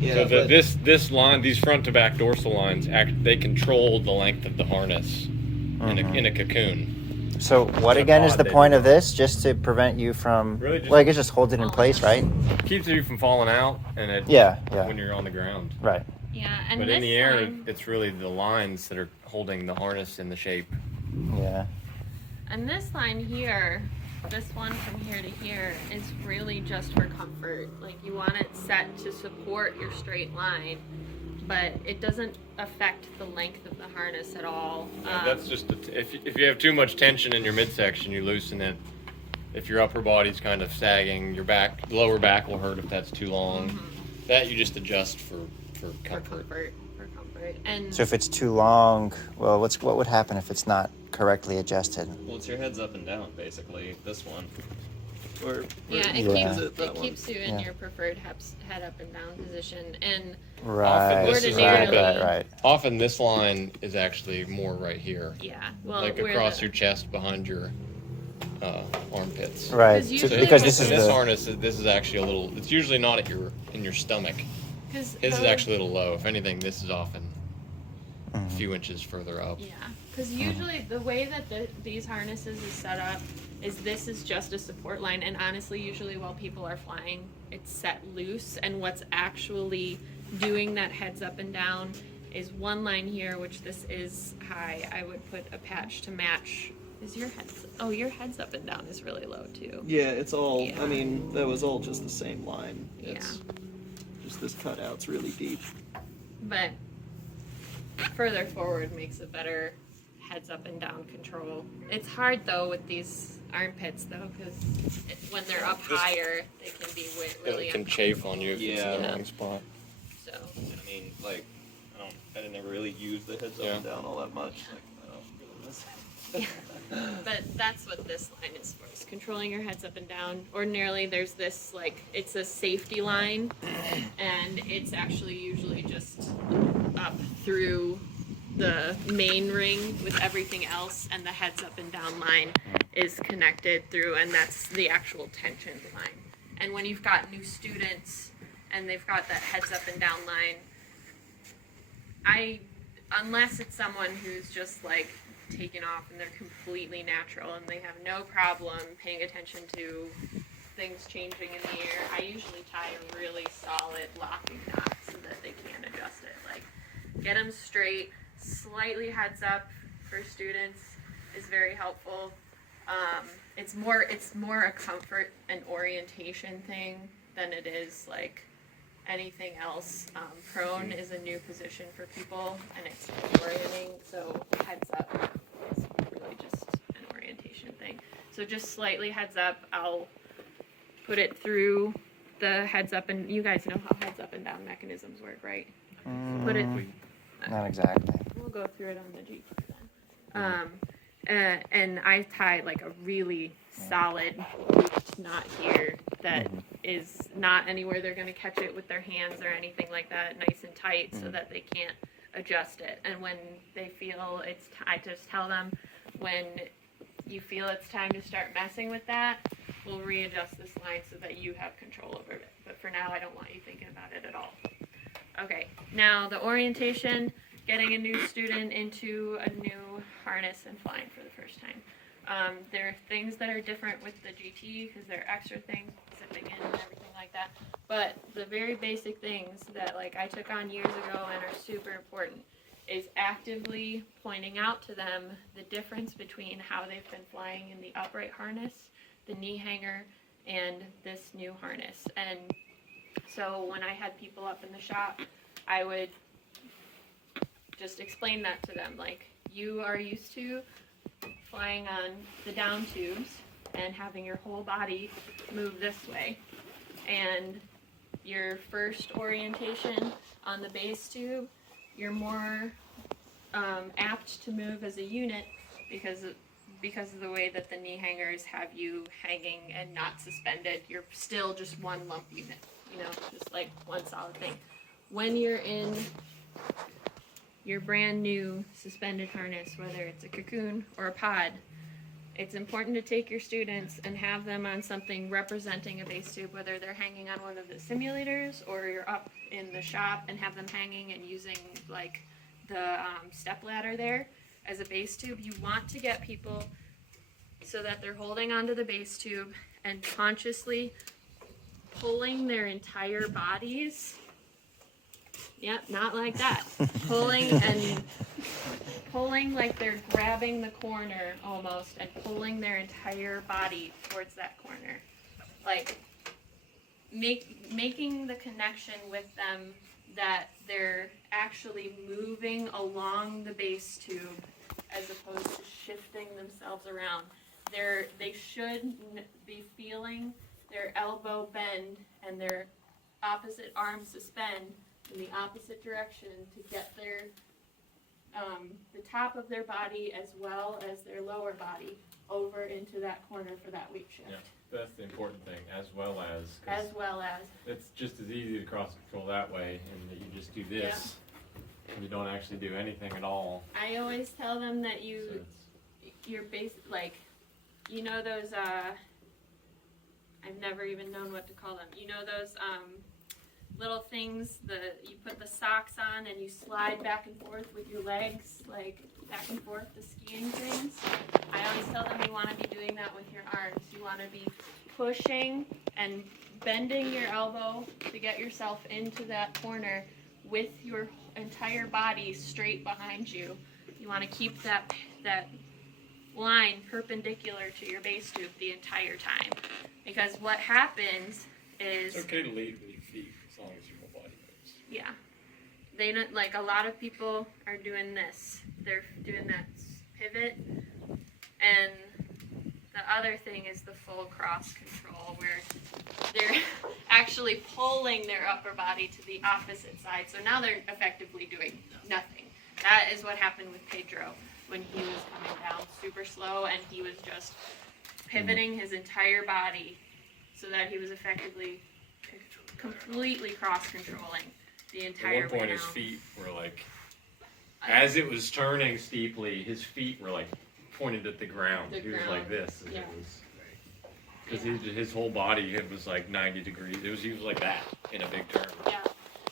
Yeah, So but- this line, these front to back dorsal lines, they control the length of the harness in a cocoon. So what It's again is odd the they point do of this? Just to prevent you from, Really just- well, I guess just hold it in place, right? Keeps you from falling out, and it Yeah, when you're on the ground. right. Yeah, and But this in the air, line, it's really the lines that are holding the harness in the shape. Yeah. and this line here, this one from here to here is really just for comfort. Like you want it set to support your straight line, but it doesn't affect the length of the harness at all. That's just if you have too much tension in your midsection, you loosen it. If your upper body's kind of sagging, your lower back will hurt if that's too long. That you just adjust for comfort. For comfort. And So if it's too long, well, what would happen if it's not correctly adjusted? Well, it's your head's up and down, basically. This one. Or yeah, Yeah. it keeps you in your preferred head up and down position. And Right. this is Right. Often this line is actually more right here, yeah, well, like where across the- your chest behind your armpits. Right. Because So- usually because what this is in this the harness, this is actually a little. It's usually not at in your stomach. Because This is actually a little low. If anything, this is often a Mhm. few inches further up. Yeah, because usually the way that these harnesses is set up is this is just a support line, and honestly, usually while people are flying, it's set loose, and what's actually doing that heads up and down is one line here, which this is high. I would put a patch to match. Is your heads? Oh, your heads up and down is really low too. Yeah, it's all. Yeah. I mean, that was all just the same line. Yeah. It's just this cutout's really deep. But further forward makes a better heads up and down control. It's hard though with these armpits though, because when they're up higher, they can be really It can chafe on you if it's in Yeah. the wrong spot. so. I mean, like, I didn't ever really use the heads up Yeah. and down all that much. Like, I don't really miss it. But that's what this line is for, is controlling your heads up and down. Ordinarily there's this, like, it's a safety line, and it's actually usually just up through the main ring with everything else, and the heads up and down line is connected through, and that's the actual tension line. And when you've got new students and they've got that heads up and down line, unless it's someone who's just like taken off and they're completely natural and they have no problem paying attention to things changing in the air, I usually tie a really solid locking knot so that they can't adjust it. Like, get them straight, slightly heads up for students is very helpful. It's more a comfort and orientation thing than it is like anything else. Prone is a new position for people and it's orienting, so heads up is really just an orientation thing. So just slightly heads up, I'll put it through the heads up, and you guys know how heads up and down mechanisms work, right? Put it, not exactly. we'll go through it on the G then. And I tie like a really solid looped knot here that is not anywhere they're going to catch it with their hands or anything like that, nice and tight so that they can't adjust it. And when they feel I just tell them, when you feel it's time to start messing with that, we'll readjust this line so that you have control over it. But for now, I don't want you thinking about it at all. Okay, now the orientation, getting a new student into a new harness and flying for the first time. There are things that are different with the GT because there are extra things, zipping in and everything like that. But the very basic things that like I took on years ago and are super important is actively pointing out to them the difference between how they've been flying in the upright harness, the knee hanger, and this new harness. And so when I had people up in the shop, I would just explain that to them. Like, you are used to flying on the down tubes and having your whole body move this way. And your first orientation on the base tube, you're more apt to move as a unit because of the way that the knee hangers have you hanging and not suspended. You're still just one lump unit, just like one solid thing. When you're in your brand new suspended harness, whether it's a cocoon or a pod, it's important to take your students and have them on something representing a base tube, whether they're hanging on one of the simulators or you're up in the shop and have them hanging and using like the step ladder there as a base tube. You want to get people so that they're holding onto the base tube and consciously pulling their entire bodies. Yep, not like that. Pulling like they're grabbing the corner almost and pulling their entire body towards that corner. Like making the connection with them that they're actually moving along the base tube as opposed to shifting themselves around. They should be feeling their elbow bend and their opposite arm suspend in the opposite direction to get their the top of their body as well as their lower body over into that corner for that weight shift. Yeah, that's the important thing, as well as. 'Cause As well as. it's just as easy to cross control that way, and that you just do this, and you don't actually do anything at all. I always tell them that So it's, you're like you know those, I've never even known what to call them. You know those little things that you put the socks on and you slide back and forth with your legs, like back and forth, the skiing things? I always tell them you want to be doing that with your arms. You want to be pushing and bending your elbow to get yourself into that corner with your entire body straight behind you. You want to keep that line perpendicular to your base tube the entire time. Because what happens is... It's okay to lead with your feet as long as your whole body moves. Yeah. They don't, like, a lot of people are doing this. They're doing that pivot. And the other thing is the full cross control, where they're actually pulling their upper body to the opposite side. So now they're effectively doing nothing. That is what happened with Pedro when he was coming down super slow, and he was just pivoting his entire body so that he was effectively completely cross-controlling the entire At one point, way his down. feet were like, as it was turning steeply, his feet were like pointed at the ground. The He was ground. like this. Yeah. Because Yeah. his whole body, it was like 90 degrees. He was like that in a big turn. Yeah.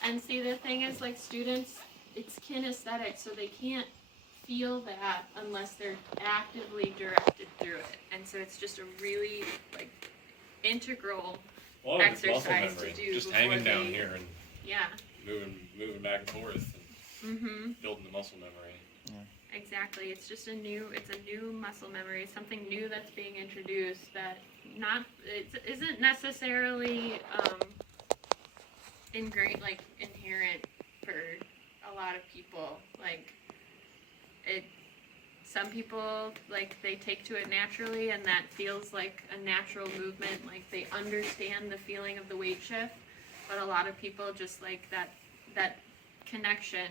And see, the thing is, like, students, it's kinesthetic, so they can't feel that unless they're actively directed through it. And so it's just a really, like, integral A lot of it's muscle exercise memory, to do just before hanging down they- here and Yeah. moving back and forth and Mm-hmm. building the muscle memory. Exactly. It's just a new muscle memory. It's something new that's being introduced that it isn't necessarily inherent for a lot of people. Like, some people, like, they take to it naturally, and that feels like a natural movement. Like, they understand the feeling of the weight shift, but a lot of people just, like, that connection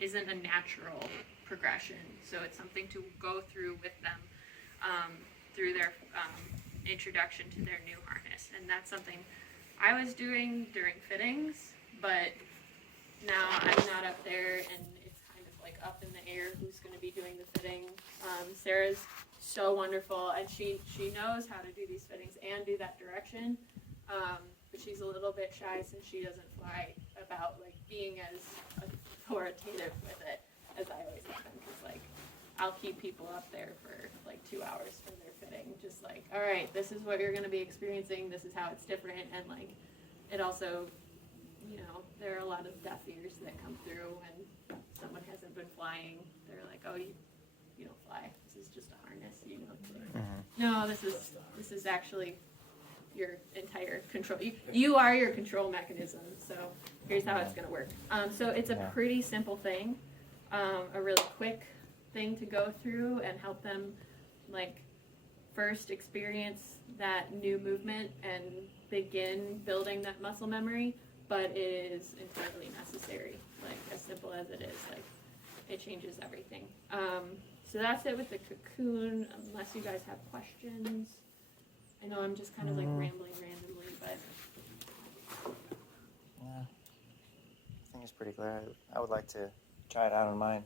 isn't a natural progression. So it's something to go through with them through their introduction to their new harness. And that's something I was doing during fittings, but now I'm not up there, and it's kind of like up in the air who's going to be doing the fitting. Sarah's so wonderful, and she knows how to do these fittings and do that direction, but she's a little bit shy since she doesn't fly about, like, being as authoritative with it as I always have been, because, like, I'll keep people up there for like 2 hours for their fitting, just like, all right, this is what you're going to be experiencing, this is how it's different. And, like, it also, you know, there are a lot of deaf ears that come through when someone hasn't been flying. They're like, oh, you don't fly, this is just a harness, you know. It's like, no, this is actually your entire control. You are your control mechanism. So here's how it's going to work. So it's a pretty simple thing, a really quick thing to go through and help them, like, first experience that new movement and begin building that muscle memory. But it is entirely necessary. Like, as simple as it is, like, it changes everything. So that's it with the cocoon, unless you guys have questions. I know I'm just kind of like rambling randomly, but Yeah, I think it's pretty clear. I would like to try it out on mine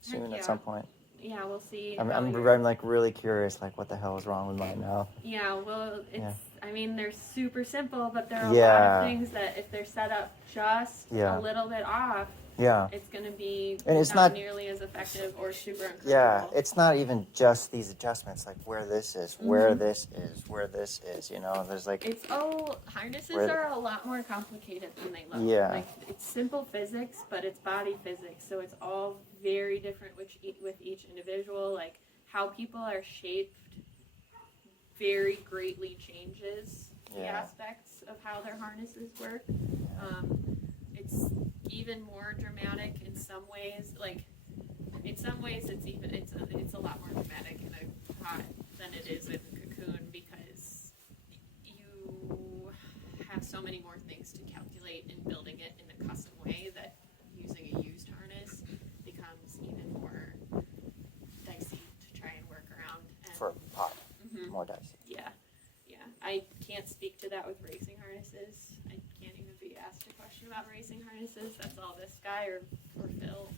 soon yeah. at some point. yeah, we'll see. I'm how your- like really curious, like what the hell is wrong with mine now? Yeah, well, it's. Yeah. I mean, they're super simple, but there are a lot Yeah. of things that if they're set up just Yeah. a little bit off, Yeah. it's going to be And it's not not- nearly as effective or super uncomfortable. Yeah, it's not even just these adjustments, like where this is, where Mhm. this is, where this is, you know, there's like, Harnesses Where- are a lot more complicated than they look. Yeah. Like, it's simple physics, but it's body physics, so it's all very different with each individual. Like, how people are shaped very greatly changes the Yeah. aspects of how their harnesses work. It's even more dramatic in some ways. Like, in some ways, it's a lot more dramatic in a pot than it is in a cocoon, because you have so many more things to calculate in building it in a custom way that using a used harness becomes even more dicey to try and work around. And, for pot, Mhm. more dicey. Yeah. I can't speak to that with racing harnesses. I can't even be asked a question about racing harnesses. That's all this guy or Phil.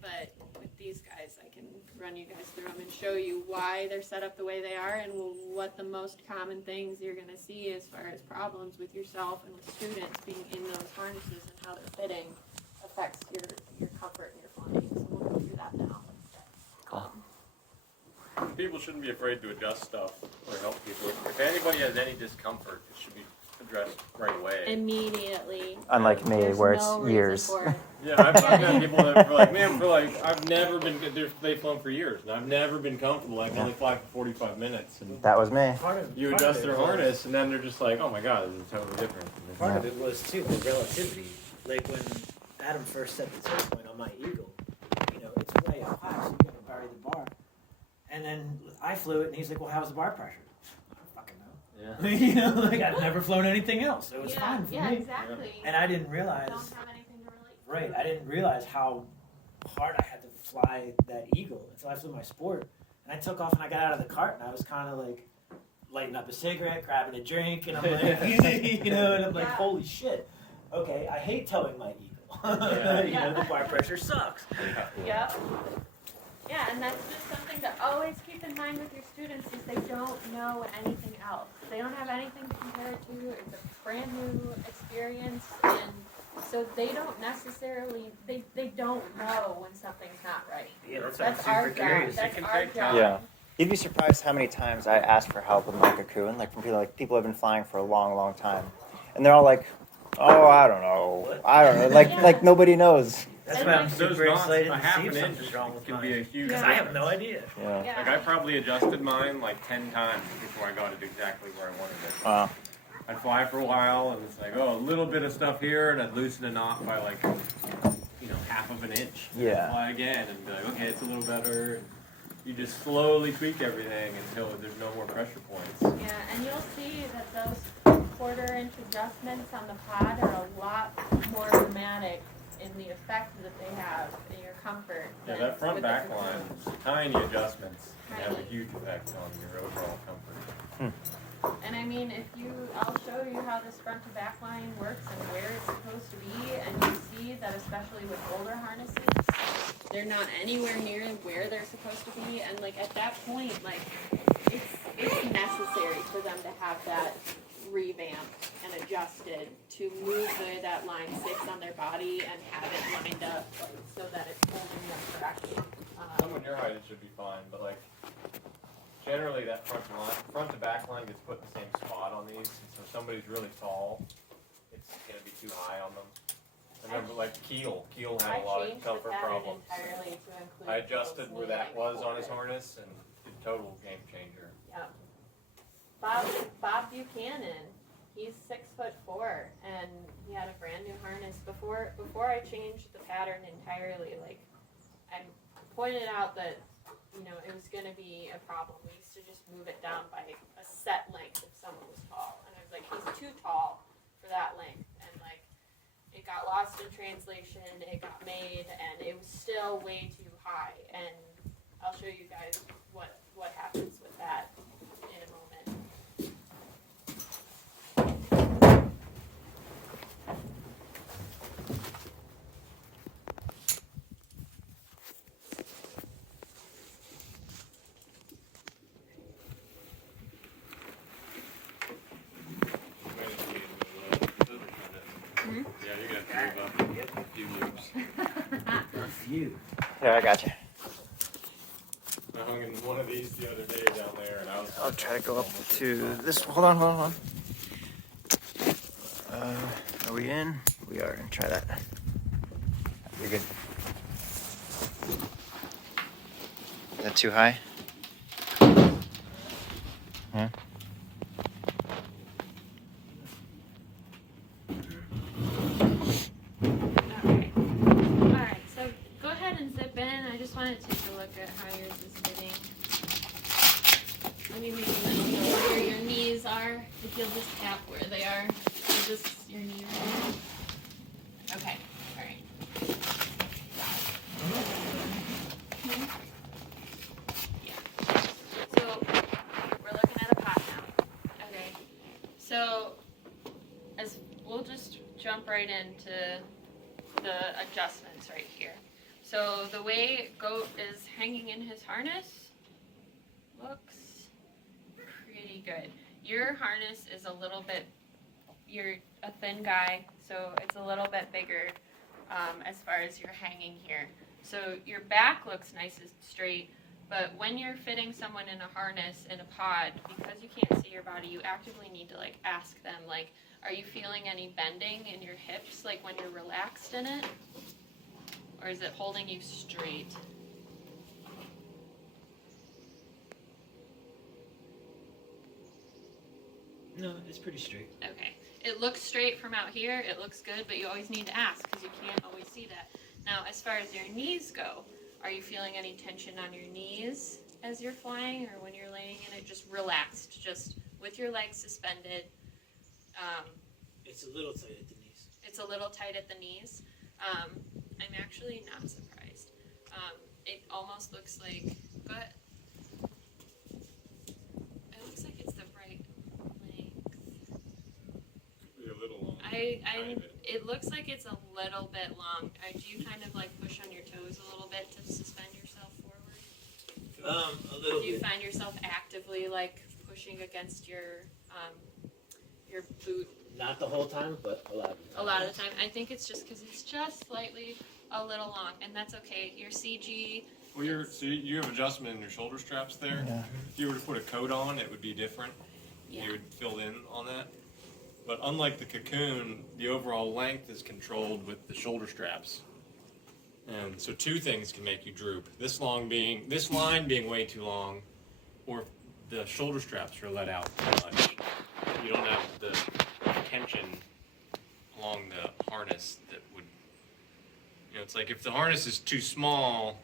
But with these guys, I can can run you guys through them and show you why they're set up the way they are and what the most common things you're going to see as far as problems with yourself and with students being in those harnesses and how they're fitting affects your comfort and your flying. So we'll go through that now. People shouldn't be afraid to adjust stuff or help people. If anybody has any discomfort, it should be addressed right away. Immediately. Unlike me, There's where it's no reason years. for it. Yeah, I've had people that are like, man, I've never been, they've flown for years, and I've never been comfortable. I can only fly for 45 minutes. And That was me. you adjust their harness, and then they're just like, oh my god, this is totally different. Part of it was too the relativity. Like when Adam first set the tilt point on my Eagle, you know, it's way up high, so you gotta bury the bar. And then I flew it, and he's like, "Well, how's the bar pressure?" I don't fucking know. Yeah. You know, like I've never flown anything else, so it was fine for yeah, me. exactly. And I didn't realize. Don't have anything to relate to. Right, I didn't realize how hard I had to fly that Eagle until I flew my Sport. And I took off and I got out of the cart and I was kind of like lighting up a cigarette, grabbing a drink, and I'm like, you know, and I'm like, holy shit. Okay, I hate towing my Eagle. You know, the bar pressure sucks. Yep. Yeah, and that's just something to always keep in mind with your students is they don't know anything else. They don't have anything to compare it to. It's a brand new experience, and so they don't necessarily, they don't know when something's not right. Yeah, that's Our job. That's our job. Yeah. You'd be surprised how many times I ask for help with my cocoon, like from people who have been flying for a long, long time, and they're all like, "Oh, I don't know, like nobody knows." That's And why I'm like- super excited a to half see an if inch something's wrong with can mine. be a huge Because Yeah. I have no idea. Yeah. Yeah. Like I probably adjusted mine like 10 times before I got it exactly where I wanted it. I'd fly for a while and it's like, oh, a little bit of stuff here, and I'd loosen a knot by like, you know, half of an inch. Yeah. Fly again and be like, okay, it's a little better. And you just slowly tweak everything until there's no more pressure points. Yeah, and you'll see that those quarter-inch adjustments on the pod are a lot more dramatic in the effect that they have in your comfort. Yeah, than that front with the back cocoon. line, tiny adjustments can have a Tiny. huge effect on your overall comfort. And I mean, I'll show you how this front to back line works and where it's supposed to be, and you see that especially with older harnesses, they're not anywhere near where they're supposed to be, and like at that point, like it's necessary for them to have that revamped and adjusted to move that line 6 on their body and have it lined up like, so that it's holding them correctly. Someone your height, it should be fine, but like generally that front to back line gets put in the same spot on these. And so if somebody's really tall, it's gonna be too high on them. I remember like Keel had a lot of changed the comfort pattern problems. entirely to include I adjusted those where that moving was on his quarters. harness and did total game changer. Yep. Bob Buchanan, he's 6'4", and he had a brand new harness. Before I changed the pattern entirely, like I pointed out that it was going to be a problem. We used to just move it down by a set length if someone was tall, and I was like, he's too tall for that length, and like it got lost in translation. It got made, and it was still way too high. And I'll show you guys what happens with that in a moment. Yeah, you're gonna have to move up a few loops. You. Yeah, I got you. I hung in one of these the other day down there, and I was. I'll try to go up to this. Hold on. Are we in? We are. Try that. You're good. Is that too high? Yeah. Alright, so go ahead and zip in. I just want to take a look at how yours is fitting. Let me make a little note where your knees are. If you'll just tap where they are. So this is your knee right here. Okay, alright. Yeah. So we're looking at a pot now. Okay. So we'll just jump right into the adjustments right here. So the way Goat is hanging in his harness looks pretty good. Your harness is a little bit, you're a thin guy, so it's a little bit bigger as far as you're hanging here. So your back looks nice and straight, but when you're fitting someone in a harness, in a pod, because you can't see your body, you actively need to like ask them, like, are you feeling any bending in your hips, like when you're relaxed in it? Or is it holding you straight? No, it's pretty straight. Okay. It looks straight from out here. It looks good, but you always need to ask because you can't always see that. Now, as far as your knees go, are you feeling any tension on your knees as you're flying or when you're laying in it? Just relaxed, just with your legs suspended. It's a little tight at the knees. It's a little tight at the knees. I'm actually not surprised. It almost looks like, go ahead. It looks like it's the right length. You're a little long. It looks like it's a little bit long. Do you kind of like push on your toes a little bit to suspend yourself forward? A little Do you bit. find yourself actively like pushing against your boot Not the whole time, but a lot of the time. a lot of the time? I think it's just because it's just slightly a little long, and that's okay. Your CG. Well, you have adjustment in your shoulder straps there. Yeah. If you were to put a coat on, it would be different. Yeah. You would fill in on that. But unlike the cocoon, the overall length is controlled with the shoulder straps. And so two things can make you droop. This line being way too long, or the shoulder straps are let out too much. You don't have the tension along the harness that would, it's like if the harness is too small,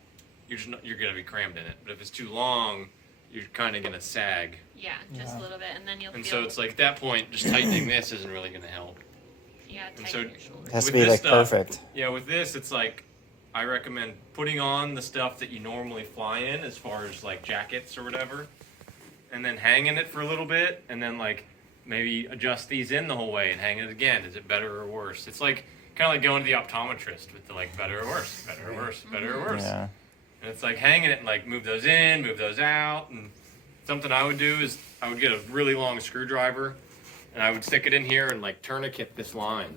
you're going to be crammed in it. But if it's too long, you're kind of going to sag. Yeah, just a little bit, and then you'll And feel. so it's like at that point, just tightening this isn't really going to help. Yeah, and tighten so- your shoulders. It has to With be this like stuff- perfect. Yeah, with this, it's like I recommend putting on the stuff that you normally fly in, as far as like jackets or whatever, and then hanging it for a little bit, and then like maybe adjust these in the whole way and hang it again. Is it better or worse? It's like kind of like going to the optometrist with the like better or worse, better or worse, better or worse. Yeah. And it's like hanging it and like move those in, move those out. And something I would do is I would get a really long screwdriver and I would stick it in here and like tourniquet this line.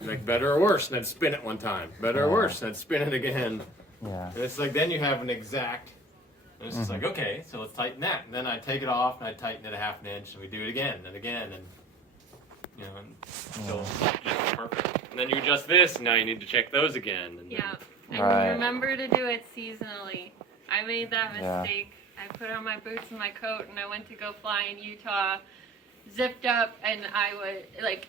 Like better or worse, and then spin it one time. Better or worse, and then spin it again. Yeah. And it's like then you have an exact. And it's just like, okay, so let's tighten that. And then I take it off and I tighten it a half an inch and we do it again and again and until it's perfect. And then you adjust this and now you need to check those again. And Yeah, and Right. remember to do it seasonally. I made that Yeah. mistake. I put on my boots and my coat, and I went to go fly in Utah, zipped up, and I would like.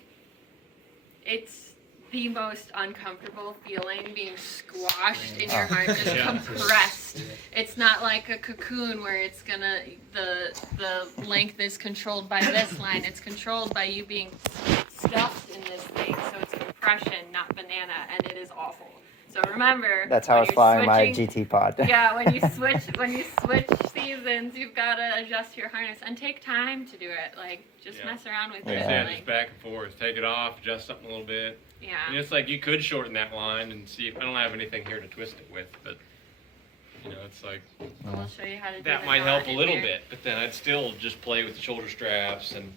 It's the most uncomfortable feeling being squashed in your heart, just Yeah. compressed. It's not like a cocoon where it's gonna the length is controlled by this line. It's controlled by you being stuffed in this thing. So it's compression, not banana, and it is awful. So remember, That's how I when was you're flying my switching- GT pod. Yeah, when you switch seasons, you've got to adjust your harness and take time to do it. Like just Yeah. mess around with Yeah. it. yeah, Like, just back and forth. Take it off, adjust something a little bit. yeah. And it's like you could shorten that line and see if I don't have anything here to twist it with, but it's like We'll show you how to do that the might knot help a in little there. bit. But then I'd still just play with the shoulder straps and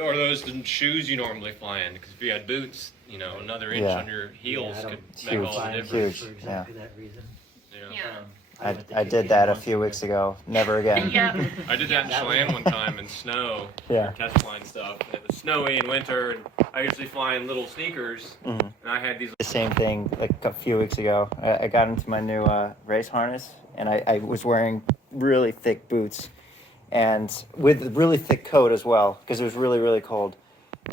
or those the shoes you normally fly in, because if you had boots, another inch Yeah. on your heels Yeah, I could don't make all the fly in difference. Huge, For exactly that reason. Yeah. I did that a few weeks ago. Never again. Yeah. I did that in Chelan one time in snow, Yeah. test flying stuff. And it was snowy in winter, and I usually fly in little sneakers, Mhm. and I had these. The same thing like a few weeks ago. I got into my new race harness, and I was wearing really thick boots, and with a really thick coat as well, because it was really, really cold.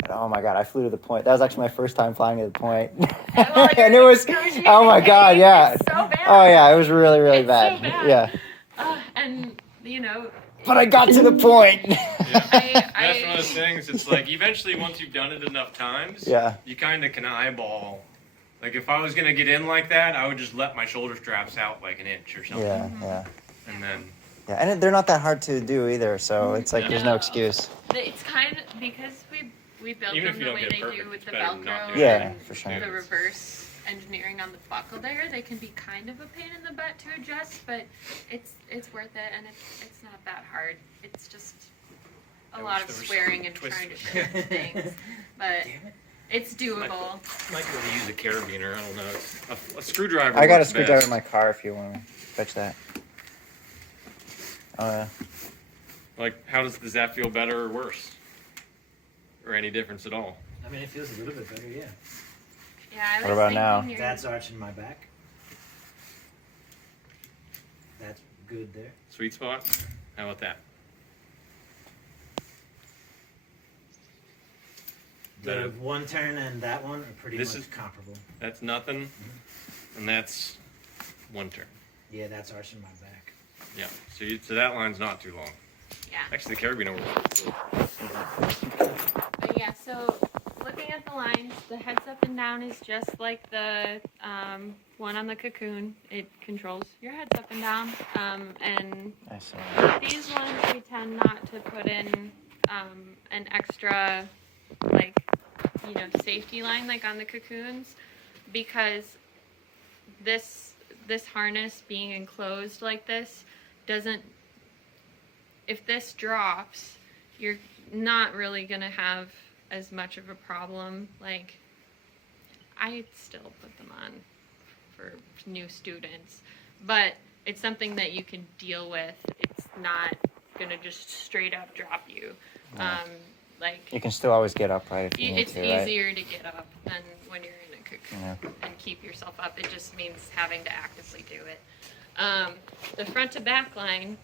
And oh my God, I flew to the point. That was actually my first time flying to the point. Well, And it was, excruciating oh my God, pain. yeah. It's so bad. Oh yeah, it was really, really It's bad. so bad. Yeah. And But I got to the point. Yeah. I- That's one of those things. It's like eventually, once you've done it enough times, Yeah. you kind of can eyeball. Like if I was gonna get in like that, I would just let my shoulder straps out like an inch or something, Yeah, yeah. and then Yeah, and they're not that hard to do either, so it's like there's no No. excuse. it's kind of because we built Even them if you the don't way get they it perfect, do with it's the better than not Velcro doing Yeah, and for sure. the reverse engineering on the buckle there. They can be kind of a pain in the butt to adjust, but it's worth it, and it's not that hard. It's just a lot of swearing and trying to shift things, but it's doable. Might be able to use a carabiner. I don't know. A screwdriver. I got a works screwdriver best. in my car if you want to fetch that. Oh yeah. Like, does that feel better or worse, or any difference at all? I mean, it feels a little bit better, yeah. Yeah, I was What about now? thinking That's arching my back. That's good there. Sweet spot. How about that? The one turn and that one are pretty This much is- comparable. That's nothing, and that's one turn. Yeah, that's arching my back. Yeah. So that line's not too long. Yeah. Actually, the carabiner works. But yeah, so looking at the lines, the heads up and down is just like the one on the cocoon. It controls your heads up and down. And I see. these ones we tend not to put in an extra, like, safety line like on the cocoons, because this harness being enclosed like this doesn't, if this drops, you're not really gonna have as much of a problem. Like, I still put them on for new students, but it's something that you can deal with. It's not gonna just straight up drop you. Like, You can still always get upright if you need it's to, right? easier to get up than when you're in a cocoon Yeah. and keep yourself up. It just means having to actively do it. The front to back line,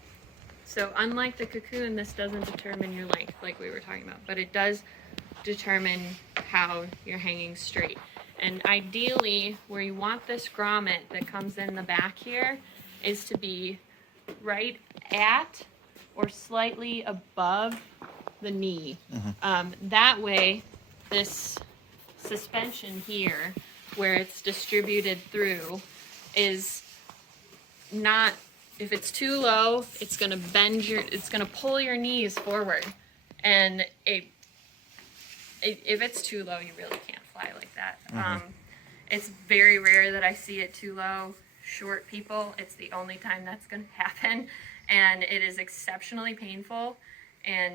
so unlike the cocoon, this doesn't determine your length like we were talking about, but it does determine how you're hanging straight. And ideally, where you want this grommet that comes in the back here is to be right at or slightly above the knee. That way, this suspension here, where it's distributed through, is not, if it's too low, it's gonna it's gonna pull your knees forward. And if it's too low, you really can't fly like that. It's very rare that I see it too low. Short people, it's the only time that's gonna happen. And it is exceptionally painful and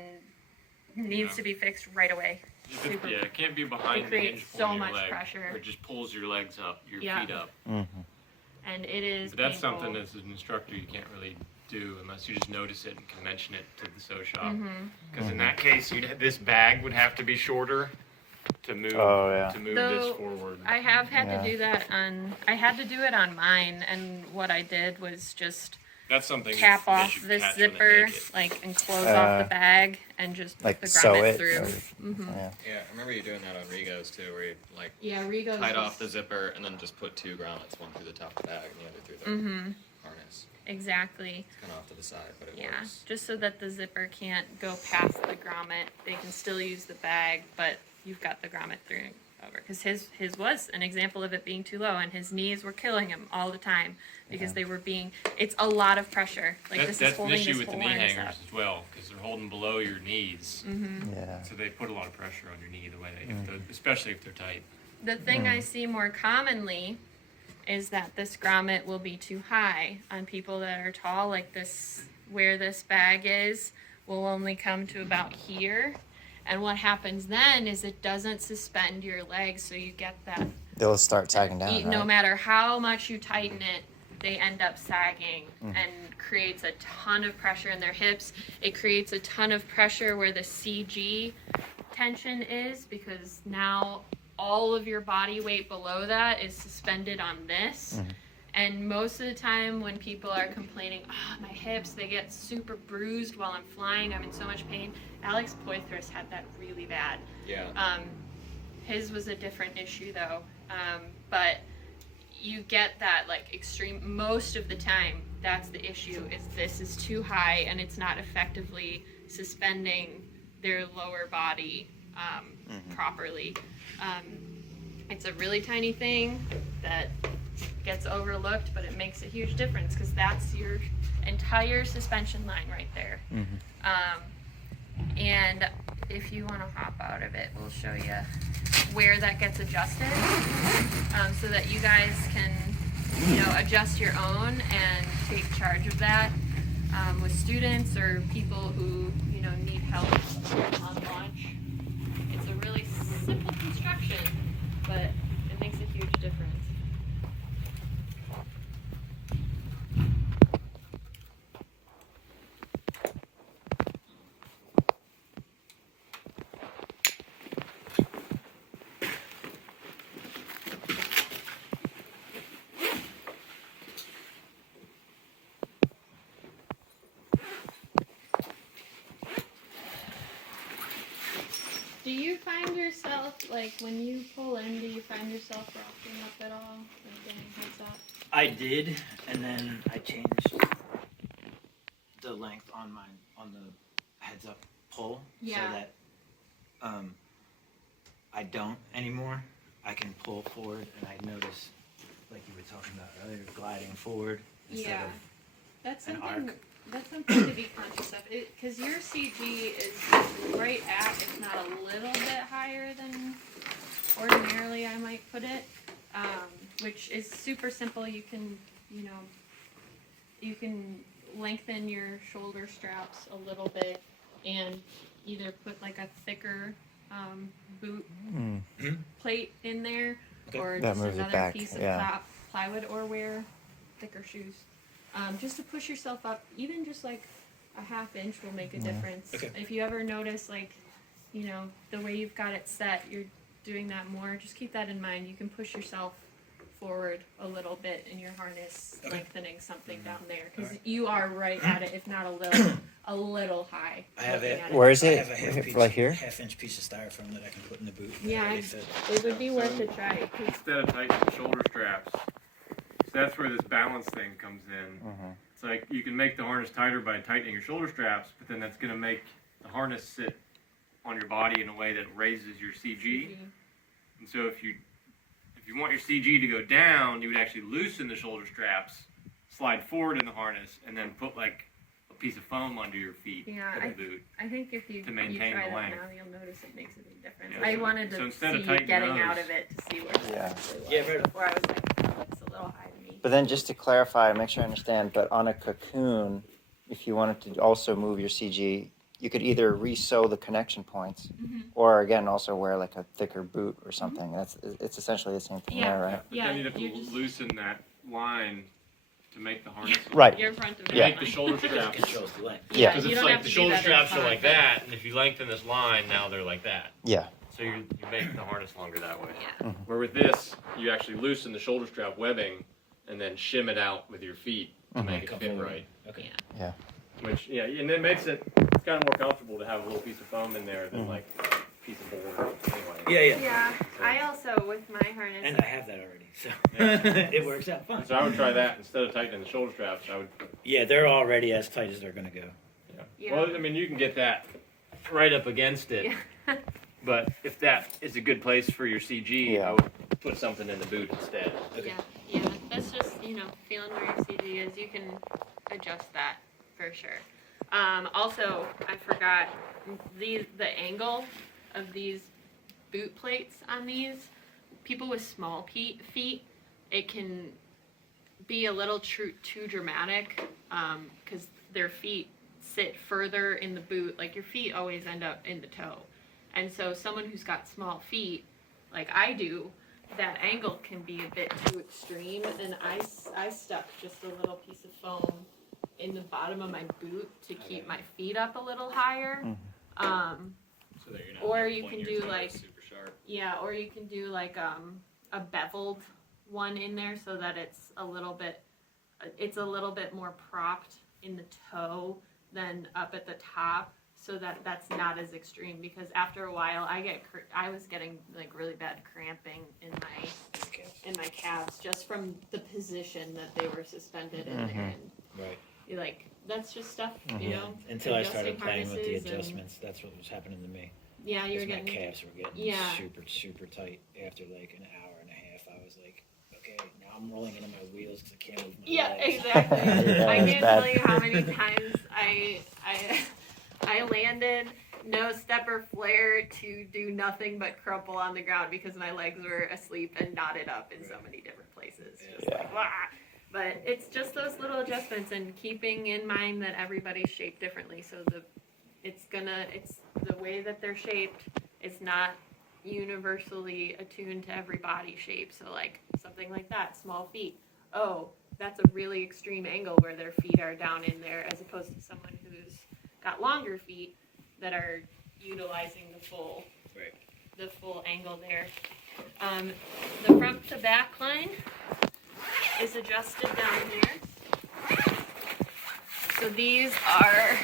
needs to be fixed right away. Super. Yeah, it can't be behind the creates hinge point so of your much leg, pressure. or it just pulls your legs up, your Yeah. feet up. And it is But that's painful. something as an instructor you can't really do unless you just notice it and can mention it to the sew shop. Mm-hmm. Because in that case, this bag would have to be shorter to move Oh, yeah. to move Though, this forward. I have had Yeah. to do that I had to do it on mine, and what I did was just That's something cap they off should this catch when they zipper, make it. like, and close off the bag, and just Like put the sew grommet it. through. or- yeah. Yeah, I remember you doing that on Rigos too, where you like Yeah, Rigo's tied off just- the zipper and then just put two grommets, one through the top of the bag and the other through the harness. Exactly. It's kind of off to the side, but it Yeah, works. just so that the zipper can't go past the grommet. They can still use the bag, but you've got the grommet through over. Because his was an example of it being too low, and his knees were killing him all the time because they were being. It's a lot of pressure. Like, this is That's an holding issue this with the whole knee harness hangers up. as well, because they're holding below your knees. Yeah. So they put a lot of pressure on your knee the way especially if they're tight. The thing I see more commonly is that this grommet will be too high on people that are tall. Like this, where this bag is, will only come to about here. And what happens then is it doesn't suspend your legs, so you get that. They'll start sagging down, No right? matter how much you tighten it, they end up sagging and creates a ton of pressure in their hips. It creates a ton of pressure where the CG tension is, because now all of your body weight below that is suspended on this. And most of the time when people are complaining, my hips, they get super bruised while I'm flying, I'm in so much pain. Alex Poitras had that really bad. Yeah. His was a different issue though. But you get that, like, extreme, most of the time, that's the issue, is this is too high and it's not effectively suspending their lower body properly. It's a really tiny thing that gets overlooked, but it makes a huge difference, because that's your entire suspension line right there. And if you want to hop out of it, we'll show you where that gets adjusted, so that you guys can, adjust your own and take charge of that with students or people who, need help on launch. It's a really simple construction, but it makes a huge difference. Do you find yourself, like, when you pull in, do you find yourself rocking up at all? Like, getting heads up? I did, and then I changed the length on the heads up pull Yeah. so that I don't anymore. I can pull forward, and I notice, like you were talking about earlier, gliding forward instead Yeah. of That's an something. arc. That's something to be conscious of. Because your CG is right at, if not a little bit higher than ordinarily I might put it, which is super simple. You can, you can lengthen your shoulder straps a little bit and either put like a thicker boot plate in there, Okay. or That just moves it another back, piece of yeah. plywood, or wear thicker shoes. Just to push yourself up, even just like a ½ inch will make a difference. Okay. If you ever notice, like, the way you've got it set, you're doing that more, just keep that in mind. You can push yourself forward a little bit in your harness, Okay. lengthening something down there, because Alright. you are right at it, if not a little high. I have looking it. at Where is I it? have a half piece, Right here? half-inch piece of styrofoam that I can put in the boot. that Yeah, already fit. It would be worth a try. Instead of tightening the shoulder straps, so that's where this balance thing comes in. It's like you can make the harness tighter by tightening your shoulder straps, but then that's going to make the harness sit on your body in a way that raises your CG. And so if you want your CG to go down, you would actually loosen the shoulder straps, slide forward in the harness, and then put like a piece of foam under your feet Yeah, in the boot. I think if you To maintain try the that length. now, you'll notice it makes a big difference. Yeah, I so- wanted so to instead see of you tightening getting out those- of it to see where it Yeah. actually was. Yeah, right. Before I was like, oh, that's a little high to me. But then just to clarify, make sure I understand, but on a cocoon, if you wanted to also move your CG, you could either re-sew the connection points, or again, also wear like a thicker boot or something. It's essentially the same thing Yeah. there, right? But Yeah, then you'd have you're to just- loosen that line to make the harness. Right. Your front of To it. make the shoulder It straps. controls the length. Yeah. Because you it's don't like have the to do shoulder that straps in are like front, that, and if you lengthen this line, now they're like that. Yeah. So you make the harness longer that way. Yeah. Where with this, you actually loosen the shoulder strap webbing and then shim it out with your feet to make it Come fit forward. right. Okay. Yeah. Which, yeah, and it makes it's kind of more comfortable to have a little piece of foam in there than like a piece of board. Anyway. Yeah, yeah. Yeah, I also, with my harness, And I have that already, so it works out fine. So I would try that instead of tightening the shoulder straps. I would. Yeah, they're already as tight as they're gonna go. Yeah. Yeah. Well, I mean, you can get that right up against it. Yeah. But if that is a good place for your CG, Yeah. I would put something in the boot instead. Okay. yeah, that's just, feeling where your CG is. You can adjust that for sure. Also, I forgot, the angle of these boot plates on these, people with small feet, it can be a little too dramatic, because their feet sit further in the boot. Like, your feet always end up in the toe. And so someone who's got small feet, like I do, that angle can be a bit too extreme, and I stuck just a little piece of foam in the bottom of my boot to keep my feet up a little higher. So that you're not Or like, you pointing can your do, toes like- super sharp. Yeah, or you can do like a beveled one in there so that it's a little bit more propped in the toe than up at the top, so that that's not as extreme, because after a while I was getting like really bad cramping in my calves just from the position that they were suspended in there. And Right. you're like, that's just stuff, Until I started adjusting playing with the harnesses and- adjustments, that's what was happening to me. Yeah, you were My getting calves were getting Yeah. super tight after like an hour and a half. I was like, okay, now I'm rolling into my wheels because I can't move my Yeah, legs. exactly. Yeah, I it's can't bad. tell you how many times I landed no step or flare to do nothing but crumple on the ground because my legs were asleep and knotted up in so many different places. Just like, wah. But it's just those little adjustments and keeping in mind that everybody's shaped differently. So it's the way that they're shaped is not universally attuned to every body shape. So like something like that, small feet. Oh, that's a really extreme angle where their feet are down in there, as opposed to someone who's got longer feet that are utilizing the full angle there. The front to back line is adjusted down here. So these are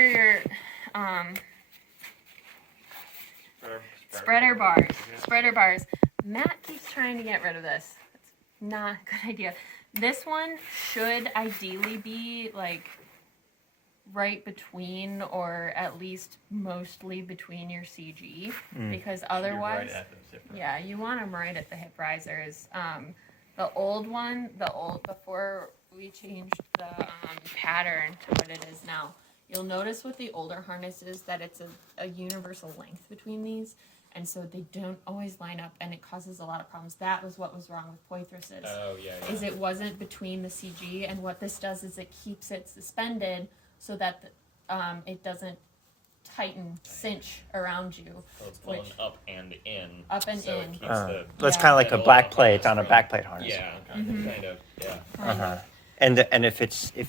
your spreader bars. Matt keeps trying to get rid of this. It's not a good idea. This one should ideally be like right between, or at least mostly between your CG, because otherwise, yeah, you want them right at the hip risers. The old one, before we changed the pattern to what it is now, you'll notice with the older harnesses that it's a universal length between these, and so they don't always line up, and it causes a lot of problems. That was what was wrong with Poithrus's. Oh, yeah. Is it wasn't between the CG, and what this does is it keeps it suspended so that it doesn't cinch around you. So it's pulling up and in. Up and so in. It keeps the That's kind of like a back plate on a back plate harness. yeah, kind of. Yeah. And if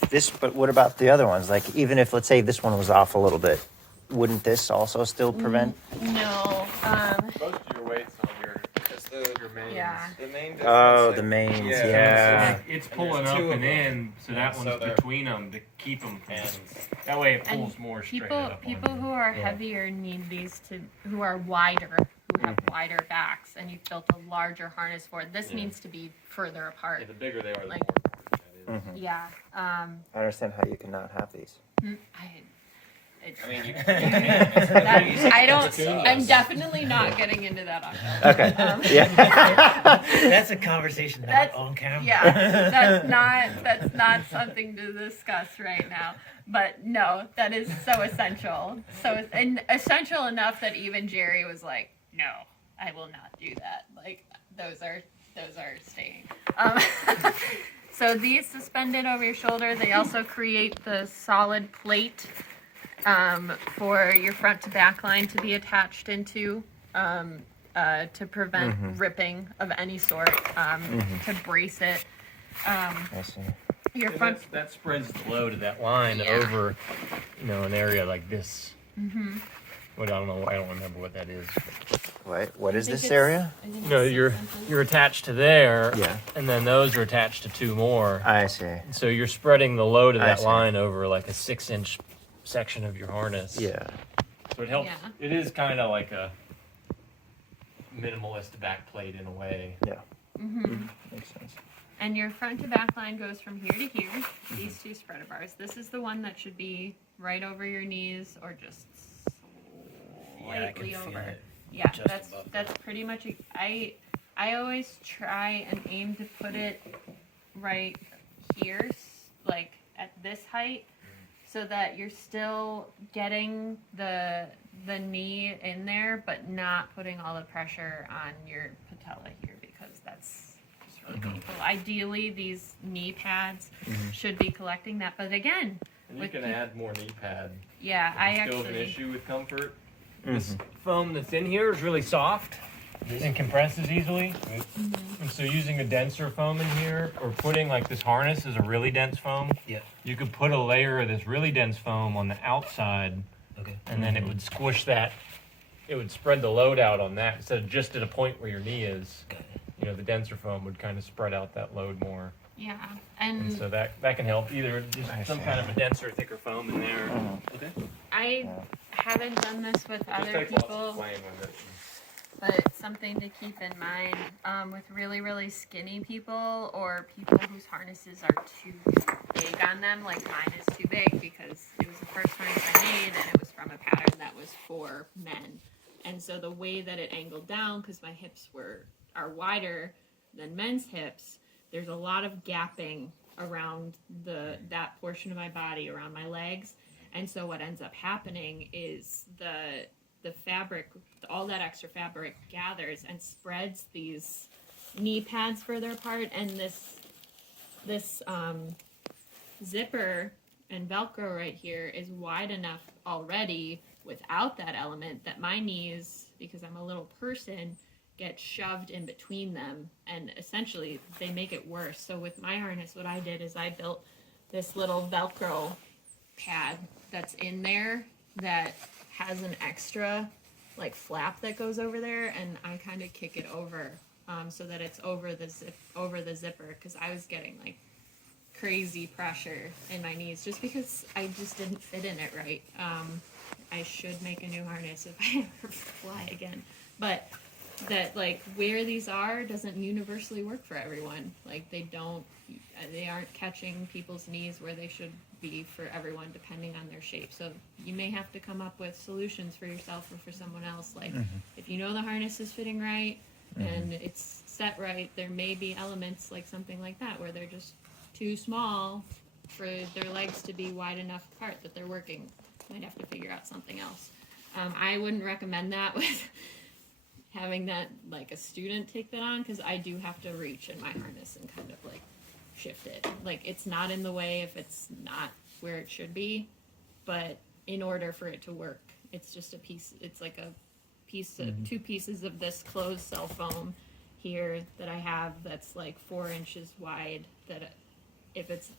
this, but what about the other ones? Like even if, let's say, this one was off a little bit, wouldn't this also still prevent? No. Most of your weight's on your mains. Yeah. The main difference, Oh, like, the mains, yeah. yeah. It's pulling there's up two of and them. in, so that And one's so they're- between them to keep them from. And That way it And pulls more straight People up. on who are heavier need these who are wider, who have wider backs, and you've built a larger harness for it. This needs to be further you. apart. Yeah, the bigger they are, the Like- more important that is. Yeah. I understand how you cannot have these. I mean, you I'm definitely not getting into that on film. Okay. Yeah. That's a conversation not That's- on camera. Yeah, that's not something to discuss right now. But no, that is so essential. And essential enough that even Jerry was like, "No, I will not do that." Like those are staying. So these suspended over your shoulder, they also create the solid plate for your front to back line to be attached into. To prevent ripping of any sort, to brace it. I see. Your front. That spreads the load of that line Yeah. over, an area like this. What I don't remember what that is. Wait, what is I think this it's- area? I think No, it's you're 6 inches. you're attached to there, Yeah. and then those are attached to two more. I see. So you're spreading the load of I that see. line over like a 6-inch section of your harness. Yeah. So it helps. Yeah. It is kind of like a minimalist back plate in a way. Makes sense. And your front to back line goes from here to here. These two spreader bars. This is the one that should be right over your knees or just slightly over. Yeah, just that's above that's pretty much. I always try and aim to put it right here, like at this height, so that you're still getting the knee in there, but not putting all the pressure on your patella here, because that's just really painful. Ideally, these knee pads should be collecting that, but again, And you with can add more knee pad. yeah, If I it's still an actually. issue with comfort. This foam that's in here is really soft and compresses easily. And so using a denser foam in here, or putting like this harness is a really dense foam. Yeah. You could put a layer of this really dense foam on the outside, Okay. and then it would squish that. It would spread the load out on that instead of just at a point where your knee is. The denser foam would kind of spread out that load more. Yeah, And and so that can help. Either just some kind of a denser, thicker foam in there. I haven't done this with Just other takes lots of people, playing with it. but something to keep in mind with really, really skinny people or people whose harnesses are too big on them, like mine is too big because it was the first harness I made and it was from a pattern that was for men. And so the way that it angled down, because my hips are wider than men's hips, there's a lot of gapping around that portion of my body, around my legs. And so what ends up happening is the fabric, all that extra fabric gathers and spreads these knee pads further apart, and this zipper and Velcro right here is wide enough already without that element that my knees, because I'm a little person, get shoved in between them, and essentially they make it worse. So with my harness, what I did is I built this little Velcro pad that's in there that has an extra like flap that goes over there, and I kind of kick it over so that it's over the zipper, because I was getting like crazy pressure in my knees just because I just didn't fit in it right. I should make a new harness if I ever fly again, but that like where these are doesn't universally work for everyone. Like they aren't catching people's knees where they should be for everyone depending on their shape. So you may have to come up with solutions for yourself or for someone else. Like if you know the harness is fitting right and it's set right, there may be elements like something like that where they're just too small for their legs to be wide enough apart that they're working. Might have to figure out something else. I wouldn't recommend that with having that like a student take that on, because I do have to reach in my harness and kind of like shift it. Like it's not in the way if it's not where it should be, but in order for it to work, it's just a piece. It's like a piece of 2 pieces of this closed cell foam here that I have that's like 4 inches wide, that if it's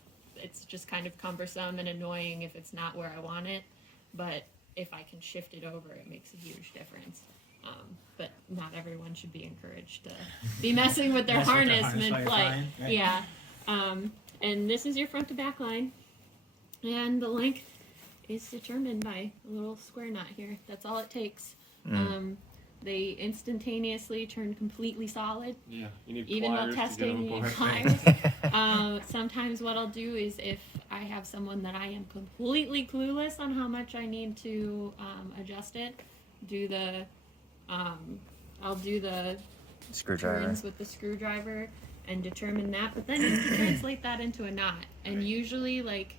just kind of cumbersome and annoying if it's not where I want it, but if I can shift it over, it makes a huge difference. But not everyone should be encouraged to be messing with their Mess with harness while you're mid-flight. flying, right? Yeah. And this is your front to back line, and the length is determined by a little square knot here. That's all it takes. They instantaneously turn completely solid. Yeah, you need Even while pliers to testing, get you them need apart. pliers. Sometimes what I'll do is if I have someone that I am completely clueless on how much I need to adjust it, I'll do the Screwdriver. turns with the screwdriver and determine that, but then you can translate that into a knot. And usually, like,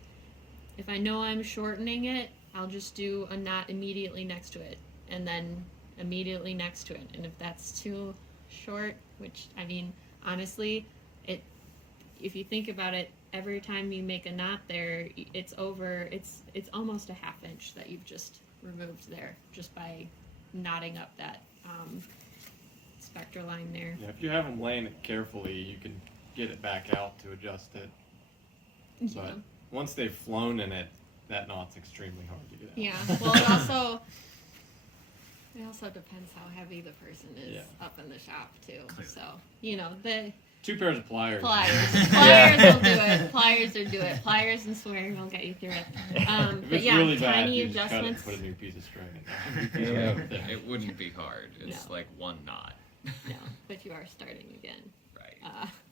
if I know I'm shortening it, I'll just do a knot immediately next to it, and then immediately next to it. And if that's too short, which, I mean, honestly, if you think about it, every time you make a knot there, it's almost a ½ inch that you've just removed there just by knotting up that spectra line there. Yeah, if you have them laying it carefully, you can get it back out to adjust it. But once they've flown in it, that knot's extremely hard to get out. Yeah. Well, it also depends how heavy the person is up in the shop too. Clearly. So the 2 pairs of pliers. pliers will do it. Pliers will do it. Pliers and swearing will get you through it. If But it's yeah, really bad, tiny you just cut it and adjustments. put a new piece of string in. It wouldn't be hard. It's No. like one knot. No, but you are starting again. Right.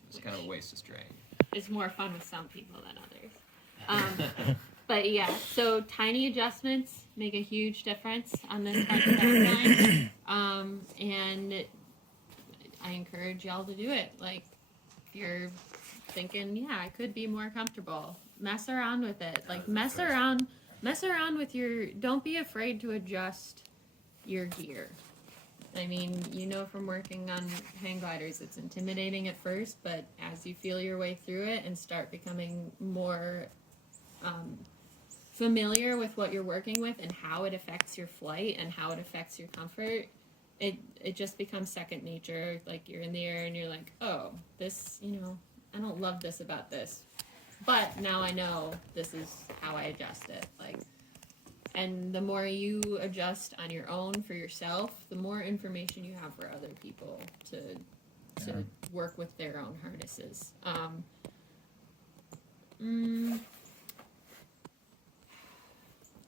It's kind of a waste of string. It's more fun with some people than others. But yeah, so tiny adjustments make a huge difference on this front to back line. And I encourage y'all to do it. Like, if you're thinking, yeah, I could be more comfortable, mess around with it. Like, mess around with don't be afraid to adjust your gear. I mean, from working on hang gliders, it's intimidating at first, but as you feel your way through it and start becoming more familiar with what you're working with and how it affects your flight and how it affects your comfort, it just becomes second nature. Like, you're in the air and you're like, oh, this, I don't love this about this, but now I know this is how I adjust it. Like, and the more you adjust on your own for yourself, the more information you have for other people to work with their own harnesses.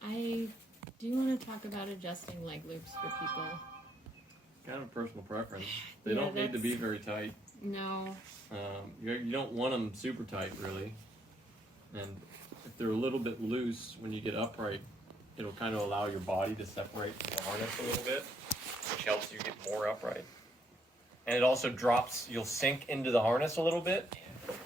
I do want to talk about adjusting leg loops for people. Kind of personal preference. They Yeah, don't need to be very tight. No. You don't want them super tight, really. And if they're a little bit loose when you get upright, it'll kind of allow your body to separate from the harness a little bit, which helps you get more upright. And it also you'll sink into the harness a little bit,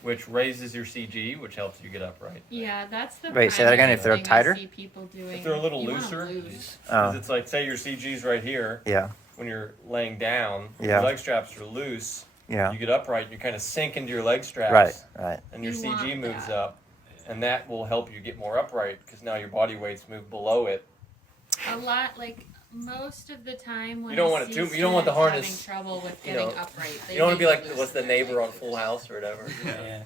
which raises your CG, which helps you get upright. Yeah, that's the. Wait, say that again, if they're primary thing tighter? I see people doing. If they're a little You wanna looser, lose. Oh, Because it's like, say your CG's right here, yeah, when you're laying down, Yeah. your leg straps are loose, yeah. you get upright, you kind of sink into your leg straps, Right, right. and your You CG want moves that. up, and that will help you get more upright because now your body weights move below it. A lot, like most of the time when You don't I want it see too- you don't want the students harness, having trouble with you getting know, upright. You don't want to be like, lose what's the their neighbor on leg Full loops. House or whatever. Yeah.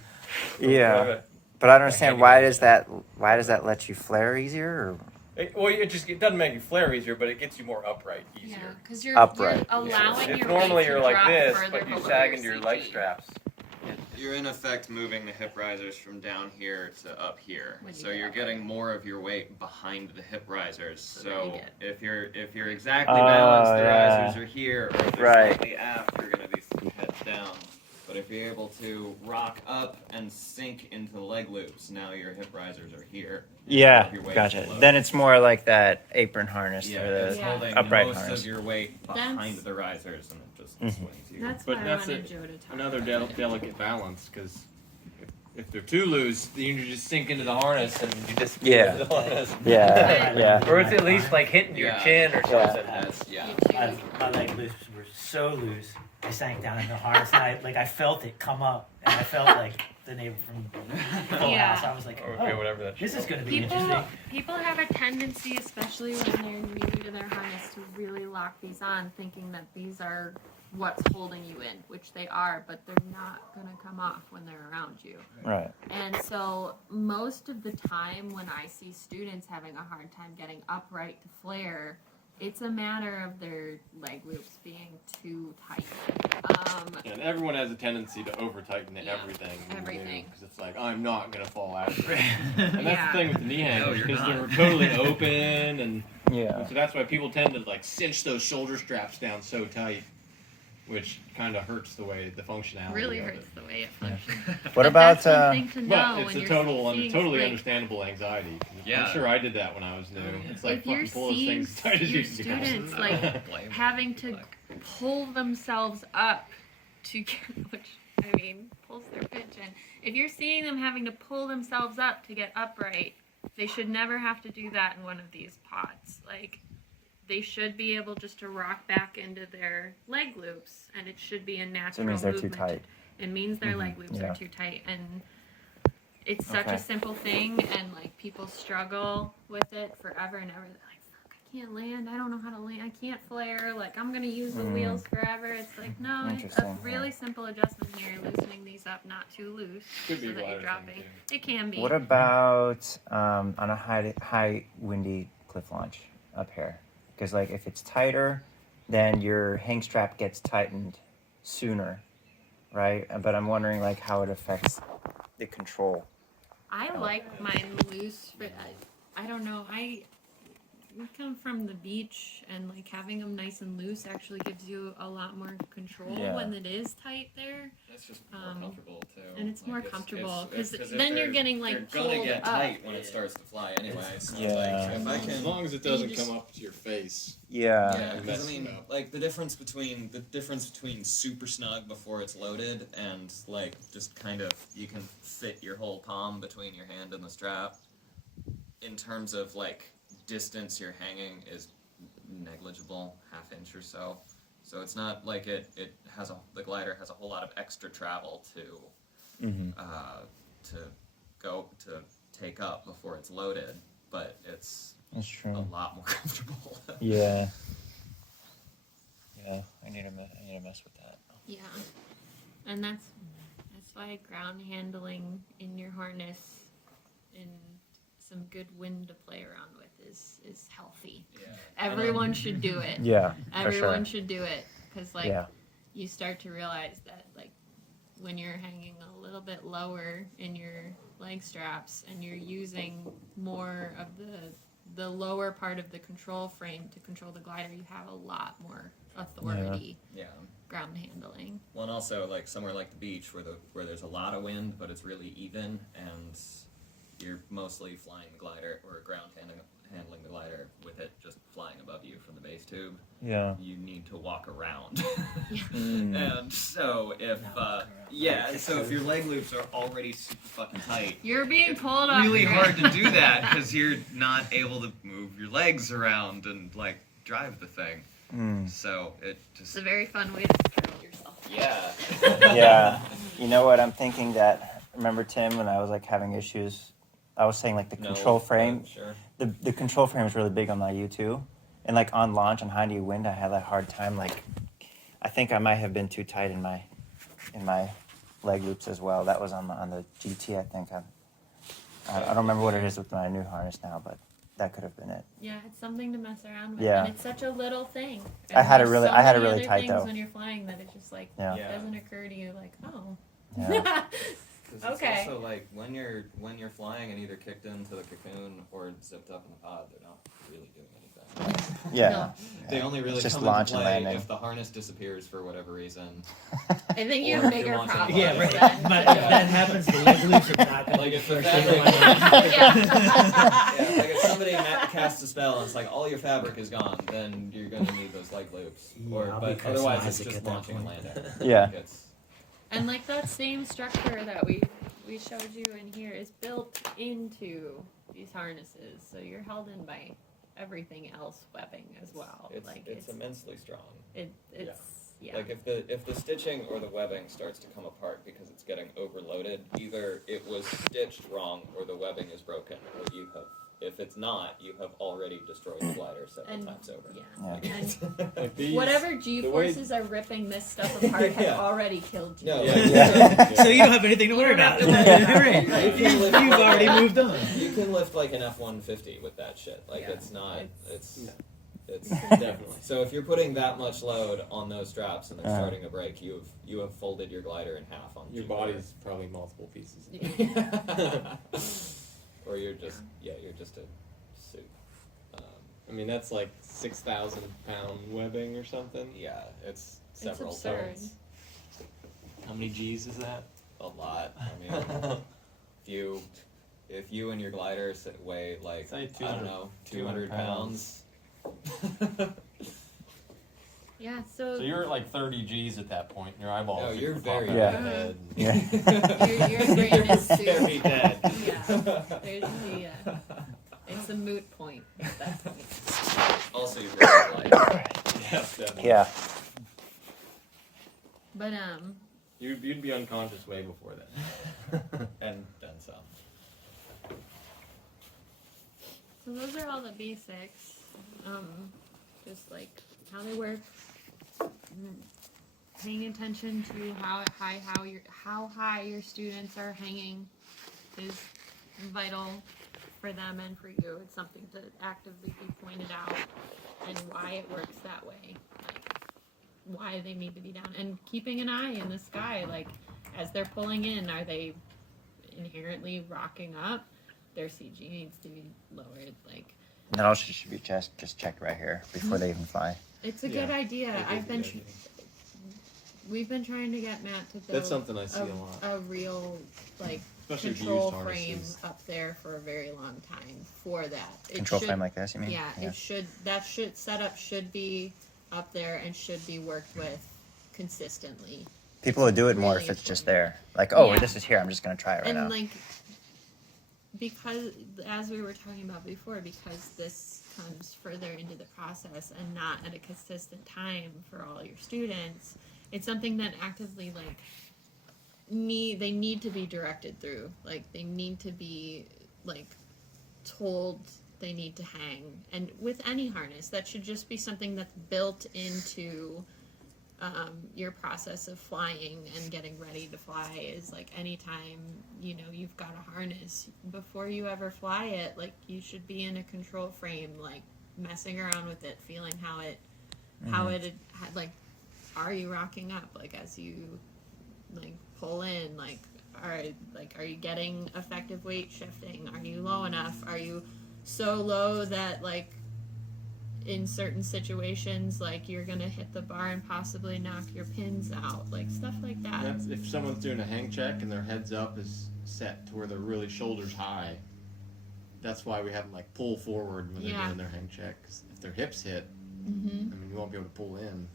Yeah, but I don't understand why does that let you flare easier? Or? It doesn't make you flare easier, but it gets you more upright Yeah, easier. because you're Upright. allowing If your normally weight to you're like drop this, further but you below sag your into your leg CG. straps. You're in effect moving the hip risers from down here to up here. When you So get you're up. getting more of your weight behind the hip risers. So then you So get- if you're exactly balanced, the yeah. risers are here, or if they're Right. slightly aft, you're gonna be head down. But if you're able to rock up and sink into the leg loops, now your hip risers are here. Yeah, Your weight gotcha. below. Then it's more like that apron harness Yeah, or the it's Yeah. holding upright most harness. of your weight behind That's- the risers, and it just Mhm. swings you. That's But why that's I wanted Joe to talk Another about it. delicate balance, because if they're too loose, then you just sink into the harness and you just Yeah. into the harness. Yeah, yeah. Or it's at least like hitting your Yeah. chin or Yeah. something. That's yeah. You too. My leg loops were so loose. I sank down in the harness, and I felt it come up, and I felt like the neighbor from Full Yeah. House. I was like, Or oh, whatever that this is going to be People, interesting. people have a tendency, especially when they're new to their harness, to really lock these on, thinking that these are what's holding you in, which they are, but they're not going to come off when they're around you. Right. And so most of the time when I see students having a hard time getting upright to flare, it's a matter of their leg loops being too tight. And everyone has a tendency to over tighten Yeah, everything. everything. Because it's like, I'm not going to fall after it. And that's Yeah. the thing with the knee hangers, you're because not. they're totally open. And Yeah. so that's why people tend to like cinch those shoulder straps down so tight, which kind of hurts the functionality Really of hurts it. the way it functions. What But about that's one thing to know But it's when a you're seeing, totally like, understandable anxiety. Yeah. I'm sure I did that when I was new. It's like if you're fucking pull those seeing things as tight as your you can. students like having to pull themselves up to get, which I mean pulls their pitch in. If you're seeing them having to pull themselves up to get upright, they should never have to do that in one of these pods. Like they should be able just to rock back into their leg loops, and it should be a natural So it means they're too movement. tight. It means their Mhm, leg loops yeah. are too tight, and it's such Okay. a simple thing, and like people struggle with it forever and ever. They're like, "Fuck, I can't land. I don't know how to land. I can't flare. Like I'm gonna use the Mm. wheels forever." It's like no, it's a Interesting, really simple adjustment here. Loosening these up, not too loose, Could be so a that you're glider dropping. thing, It can be. What about on a high windy cliff launch up here? Because like if it's tighter, then your hang strap gets tightened sooner, right? But I'm wondering like how it affects the control. I like mine loose, but I don't know. We come from the beach, and like having them nice and loose actually gives you a lot more control Yeah. when it is tight there. It's just more comfortable too. and it's more comfortable, 'cause if then you're they're- getting, like, they're gonna pulled get up. tight when it starts to fly anyway. So Yeah. like if I As can. long as it doesn't come up to your face. Yeah. Yeah, You because mess I it mean, up. like the difference between super snug before it's loaded and like just kind of you can fit your whole palm between your hand and the strap. In terms of like distance you're hanging is negligible, half inch or so. So it's not like the glider has a whole lot of extra travel to Mm-hmm. to take up before it's loaded, but it's That's a true. lot more comfortable. Yeah. Yeah. I need to mess with that. Yeah, and that's why ground handling in your harness and some good wind to play around with is healthy. Yeah. Everyone should do it. Yeah. For Everyone sure. should do it because like Yeah. you start to realize that like when you're hanging a little bit lower in your leg straps and you're using more of the lower part of the control frame to control the glider, you have a lot more authority Yeah. ground handling. Well, and also like somewhere like the beach where there's a lot of wind, but it's really even, and you're mostly flying the glider or ground handling the glider with it just flying above you from the base tube, Yeah. you need to walk around. And so if so if your leg loops are already super fucking tight, You're being it's pulled off. really your- hard to do that because you're not able to move your legs around and like drive the thing. So it just It's a very fun way to control yourself. yeah. Yeah. You know what? I'm thinking that. Remember, Tim, when I was like having issues, I was saying like the control frame. Sure. The control frame is really big on my U2, and like on launch on high to wind, I had that hard time. Like, I think I might have been too tight in my leg loops as well. That was on the GT, I think. I don't remember what it is with my new harness now, but that could have been it. Yeah, it's something to mess around with, Yeah. and it's such a little thing. I had it there's really- so I had it many really other tight, things though. when you're flying that it just like Yeah. Yeah. doesn't occur to you like, oh. Yeah. 'Cause it's Okay. also like when you're flying and either kicked into the cocoon or zipped up in the pod, they're not really doing anything. Yeah. No. They only really It's just come launch into and play landing. if the harness disappears for whatever reason. I think you Or have if you're bigger launching problems. Yeah, right. than- But if that happens, the leg loops are not going Like to if the be fabric, Yeah. like if somebody casts a spell and it's like all your fabric is gone, then you're gonna need those leg loops. Yeah, Or I'll be but otherwise it's Isaac just at that launching and point. landing. Yeah. Like, it's- And like that same structure that we showed you in here is built into these harnesses, so you're held in by everything else webbing as well. It's immensely strong. It's yeah. Like if the stitching or the webbing starts to come apart because it's getting overloaded, either it was stitched wrong or the webbing is broken, or you have. If it's not, you have already destroyed the glider several And- times over. Yeah. And Like these, whatever G the way- forces are ripping this stuff apart have Yeah. already killed you. No, Yeah. like, So you don't have anything to worry about. don't have to worry. Right. You can lift You've like already an- moved on. You can lift like an F-150 with that shit. Like Yeah. it's not. It's. No. It's Definitely. So if you're putting that much load on those straps and they're Uh-huh. starting to break, you have folded your glider in half on Your G body's probably multiple pieces. or you're just a soup. I mean, that's like 6,000 pound webbing or something. Yeah, it's several absurd. tons. How many G's is that? A lot. I mean, if you and your glider weigh like Say I 200 don't know 200 pounds. Yeah, So so you're at like 30 G's at that point. Your eyeballs. No, are you're pop very out dead. of your head. Yeah. your brain is Very soup. dead. Yeah. There's it's a moot point at that point. Also, you're very light. Yeah, definitely. Yeah. But You'd be unconscious way before that. And then some. so those are all the basics. Just like how they work. Paying attention to how high your students are hanging is vital for them and for you. It's something to actively be pointed out and why it works that way. Like why they need to be down. And keeping an eye in the sky, like as they're pulling in, are they inherently rocking up? Their CG needs to be lowered. Like And that also should be just checked right here before they even fly. it's a good idea. We've been trying to get Matt to build That's something I see a lot. a real like Especially with control used frame harnesses. up there for a very long time for that. It Control should- frame like this, you mean? Yeah, it should setup should be up there and should be worked with consistently. People would do it more Really if it's just important. there. Like, oh, Yeah. this is here. I'm just gonna try it right And now. like because as we were talking about before, because this comes further into the process and not at a consistent time for all your students, it's something that actively like they need to be directed through. Like they need to be like told they need to hang. And with any harness, that should just be something that's built into your process of flying and getting ready to fly. Is like anytime you've got a harness, before you ever fly it, like you should be in a control frame, like messing around with it, feeling how it like, are you rocking up, like as you like pull in, like are you getting effective weight shifting? Are you low enough? Are you so low that like in certain situations, like you're gonna hit the bar and possibly knock your pins out, like stuff like that. That's if someone's doing a hang check and their heads up is set to where they're really shoulders high. that's why we have them like pull forward when they're Yeah. doing their hang check. 'Cause if their hips hit, Mm-hmm. I mean, you won't be able to pull in.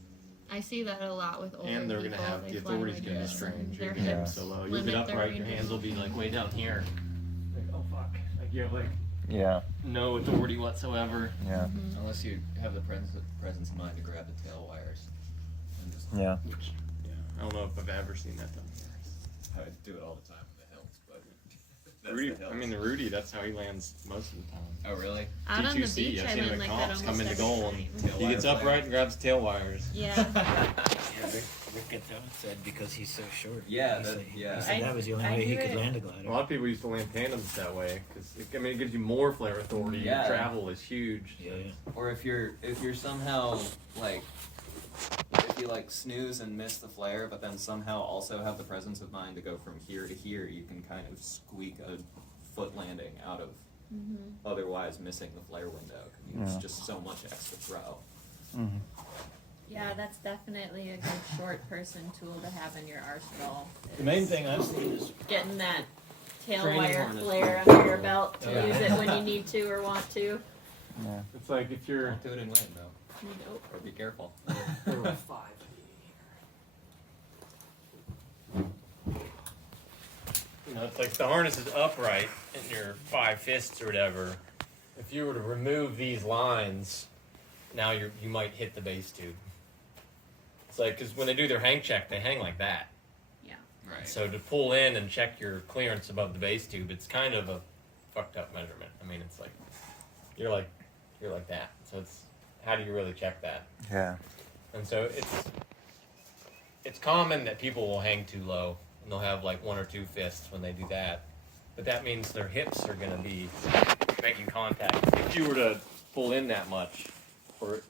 I see that a lot with older And they're people. gonna have They the fly authority's like gonna be this, strange. and You're their gonna have hips so low. You'll limit get their upright, your range hands of will be like way down here. Like, oh fuck. Like you have like Yeah. no authority whatsoever. Yeah. Mhm. Unless you have the presence in mind to grab the tail wires and just Yeah. Which, yeah, I don't know if I've ever seen that done here. I do it all the time in the hills, but that's Rudy, the hills. I mean, the Rudy, that's how he lands most of the time. Oh really? Out on the T2C, beach, I've I seen him went at like comps that come almost into every goal and time. Tail he gets wire upright and grabs tail wires. Yeah. Yeah, Rick Gatone said because he's so short. Yeah, He that- said, yeah. He said that was the only I way he do could it. land a glider. A lot of people used to land tandems that way because I mean it gives you more flare authority. Yeah. Your travel is huge. Yeah. Or if you're somehow like if you like snooze and miss the flare, but then somehow also have the presence of mind to go from here to here, you can kind of squeak a foot landing out of Mm-hmm. otherwise missing the flare window. 'Cause Yeah. it's just so much extra throw. Mm-hmm. Yeah, that's definitely a good short person tool to have in your arsenal. The main thing I've seen is Getting that tail Training wire harness. flare under your belt to Yeah. use it when you need to or want to. Yeah. It's like if you're Don't do it in wind though, Nope. or be careful. 5. you know, it's like the harness is upright in your 5 fists or whatever. If you were to remove these lines, now you might hit the base tube. It's like because when they do their hang check, they hang like that. Right. So to pull in and check your clearance above the base tube, it's kind of a fucked up measurement. I mean, it's like you're like that. So it's how do you really check that? Yeah. And so it's common that people will hang too low and they'll have like 1 or 2 fists when they do that. But that means their hips are going to be making contact. If you were to pull in that much or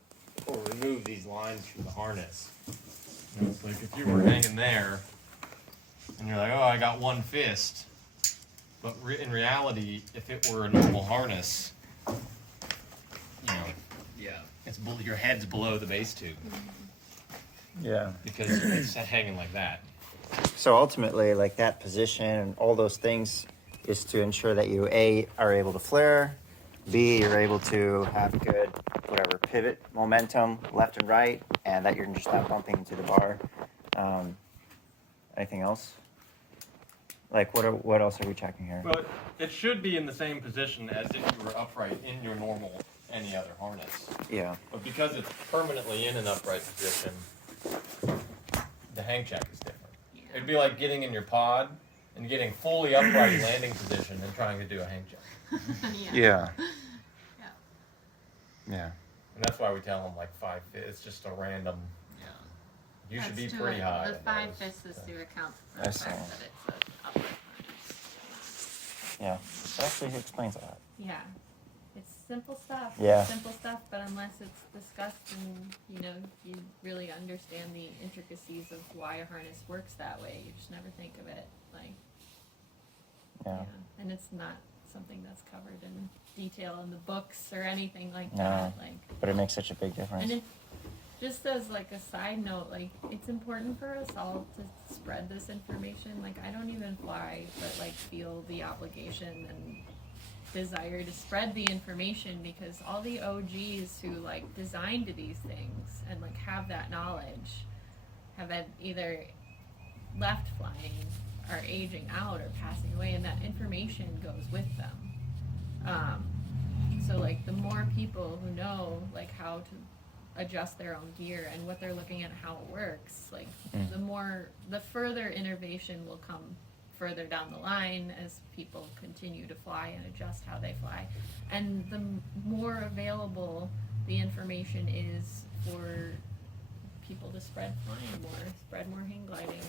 remove these lines from the harness, you know, it's like if you were hanging there and you're like, oh, I got 1 fist. But in reality, if it were a normal harness, you know, Yeah. your head's below the base tube Yeah. because it's hanging like that. So ultimately, like that position and all those things is to ensure that you A, are able to flare, B, you're able to have good, whatever, pivot momentum left and right, and that you're just not bumping into the bar. Anything else? Like, what else are we checking here? Well, it should be in the same position as if you were upright in your normal any other harness. Yeah. But because it's permanently in an upright position, the hang check is different. It'd be like getting in your pod and getting fully upright landing position and trying to do a hang check. Yeah. Yeah. Yeah. And that's why we tell them like 5 fists. It's just a random. Yeah. You should be That's to pretty high. The in 5 those, fists is so. to account for I the see. fact that it's an upright harness. Yeah. That actually explains a lot. Yeah. It's simple stuff. Yeah. Simple stuff, but unless it's discussed and, you really understand the intricacies of why a harness works that way, you just never think of it. Like, Yeah. And it's not something that's covered in detail in the books or anything like No. that. Like, But it makes such a big difference. and it, just as like a side note, like it's important for us all to spread this information. Like I don't even fly, but like feel the obligation and desire to spread the information because all the OGs who like designed these things and like have that knowledge have had either left flying or aging out or passing away, and that information goes with them. So like the more people who know like how to adjust their own gear and what they're looking at, how it works, like the further innovation will come further down the line as people continue to fly and adjust how they fly, and the more available the information is for people to spread flying more, spread more hang gliding,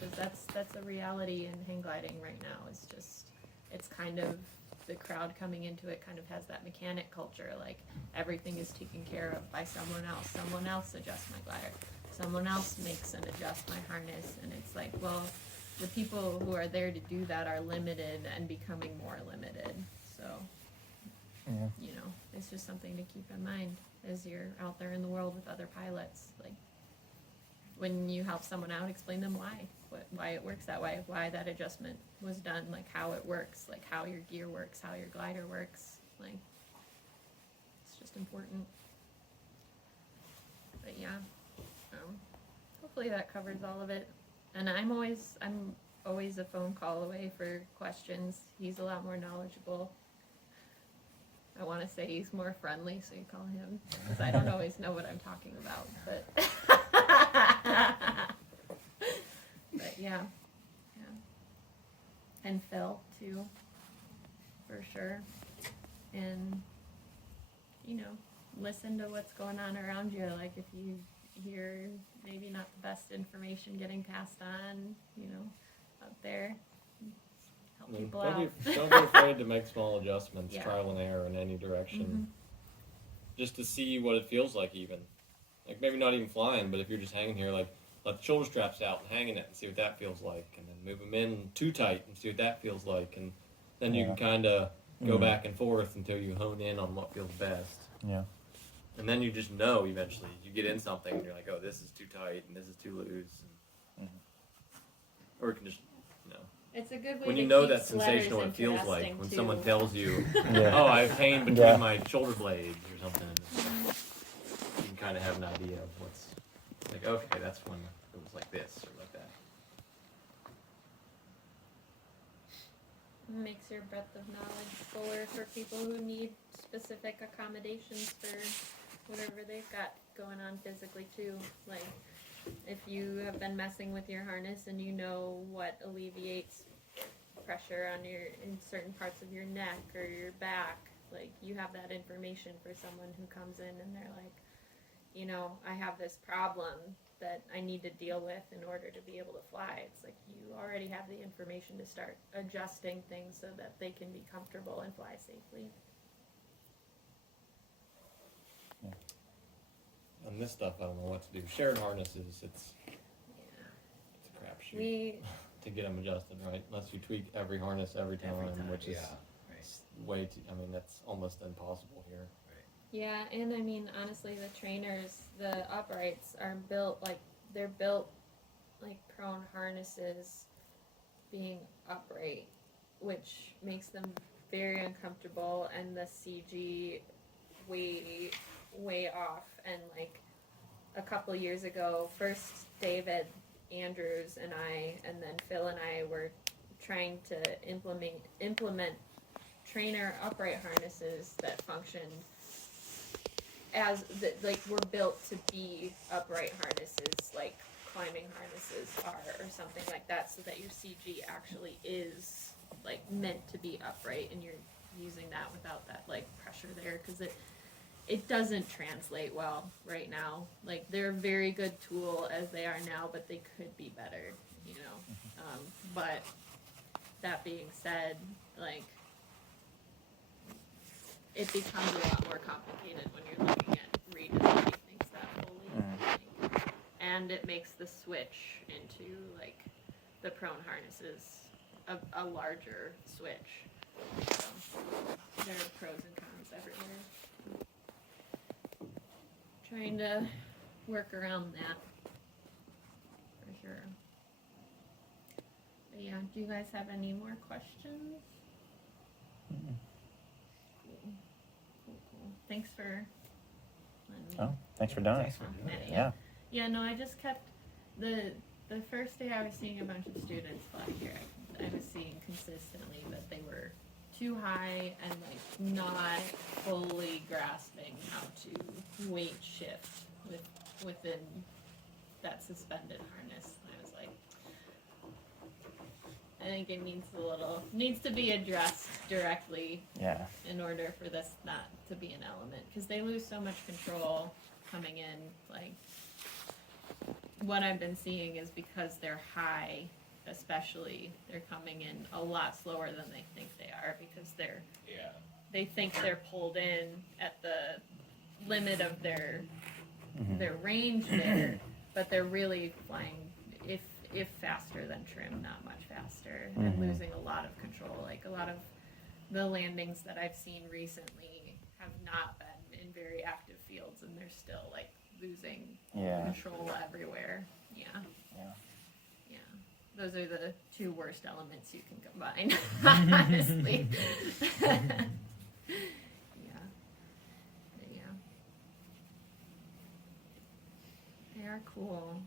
because that's a reality in hang gliding right now. It's just, it's kind of, the crowd coming into it kind of has that mechanic culture, like everything is taken care of by someone else adjusts my glider, someone else makes and adjusts my harness, and it's like, well, the people who are there to do that are limited and becoming more limited, so, Yeah. it's just something to keep in mind as you're out there in the world with other pilots, like, when you help someone out, explain them why it works that way, why that adjustment was done, like how it works, like how your gear works, how your glider works. Like, it's just important. But yeah, hopefully that covers all of it. And I'm always a phone call away for questions. He's a lot more knowledgeable. I want to say he's more friendly, so you call him, because I don't always know what I'm talking about. But yeah. And Phil too, for sure. And listen to what's going on around you. Like if you hear maybe not the best information getting passed on, out there, help people out. Don't be afraid to make small adjustments, Yeah. trial and error in any direction, Mhm. just to see what it feels like. Even like maybe not even flying, but if you're just hanging here, like let the shoulder straps out and hanging it and see what that feels like, and then move them in too tight and see what that feels like, and then you can kind of go back and forth until you hone in on what feels best. Yeah. And then you just know eventually. You get in something and you're like, oh, this is too tight and this is too loose. Or you can just, It's a good way when to you know keep that sensation, what it feels interesting like when too. someone tells you, Yeah. oh, I have pain between Yeah. my shoulder blades or something. You can kind of have an idea of what's like, okay, that's when it was like this or like that. Makes your breadth of knowledge fuller for people who need specific accommodations for whatever they've got going on physically too. Like if you have been messing with your harness and you know what alleviates pressure on in certain parts of your neck or your back, like you have that information for someone who comes in and they're like, I have this problem that I need to deal with in order to be able to fly. It's like you already have the information to start adjusting things so that they can be comfortable and fly safely. On this stuff, I don't know what to do. Shared harnesses, it's a crapshoot to get them adjusted right, unless you tweak every harness every time, which is way too. I mean, that's almost impossible here. Yeah, and I mean, honestly, the trainers, the uprights are built like prone harnesses being upright, which makes them very uncomfortable, and the CG way off. And like a couple years ago, first David Andrews and I, and then Phil and I were trying to implement trainer upright harnesses that function as were built to be upright harnesses, like climbing harnesses are, or something like that, so that your CG actually is like meant to be upright, and you're using that without that like pressure there, because it doesn't translate well right now. Like they're a very good tool as they are now, but they could be better, but that being said, like it becomes a lot more complicated when you're looking at redesigning things that fully. And it makes the switch into like the prone harnesses a larger switch. So there are pros and cons everywhere. Trying to work around that for sure. But yeah, do you guys have any more questions? Cool. Thanks for letting me. Oh, thanks for doing it. Yeah. Yeah, no, I just kept the first day I was seeing a bunch of students fly here. I was seeing consistently that they were too high and like not fully grasping how to weight shift within that suspended harness. I was like, I think it needs to be addressed directly. Yeah. In order for this not to be an element, because they lose so much control coming in. Like what I've been seeing is because they're high, especially, they're coming in a lot slower than they think they are, because they think they're pulled in at the limit of their range there, but they're really flying if faster than trim, not much faster, and losing a lot of control. Like a lot of the landings that I've seen recently have not been in very active fields, and they're still like losing control everywhere. Yeah. Yeah. Yeah. Those are the two worst elements you can combine, honestly. Yeah. But yeah. They are cool.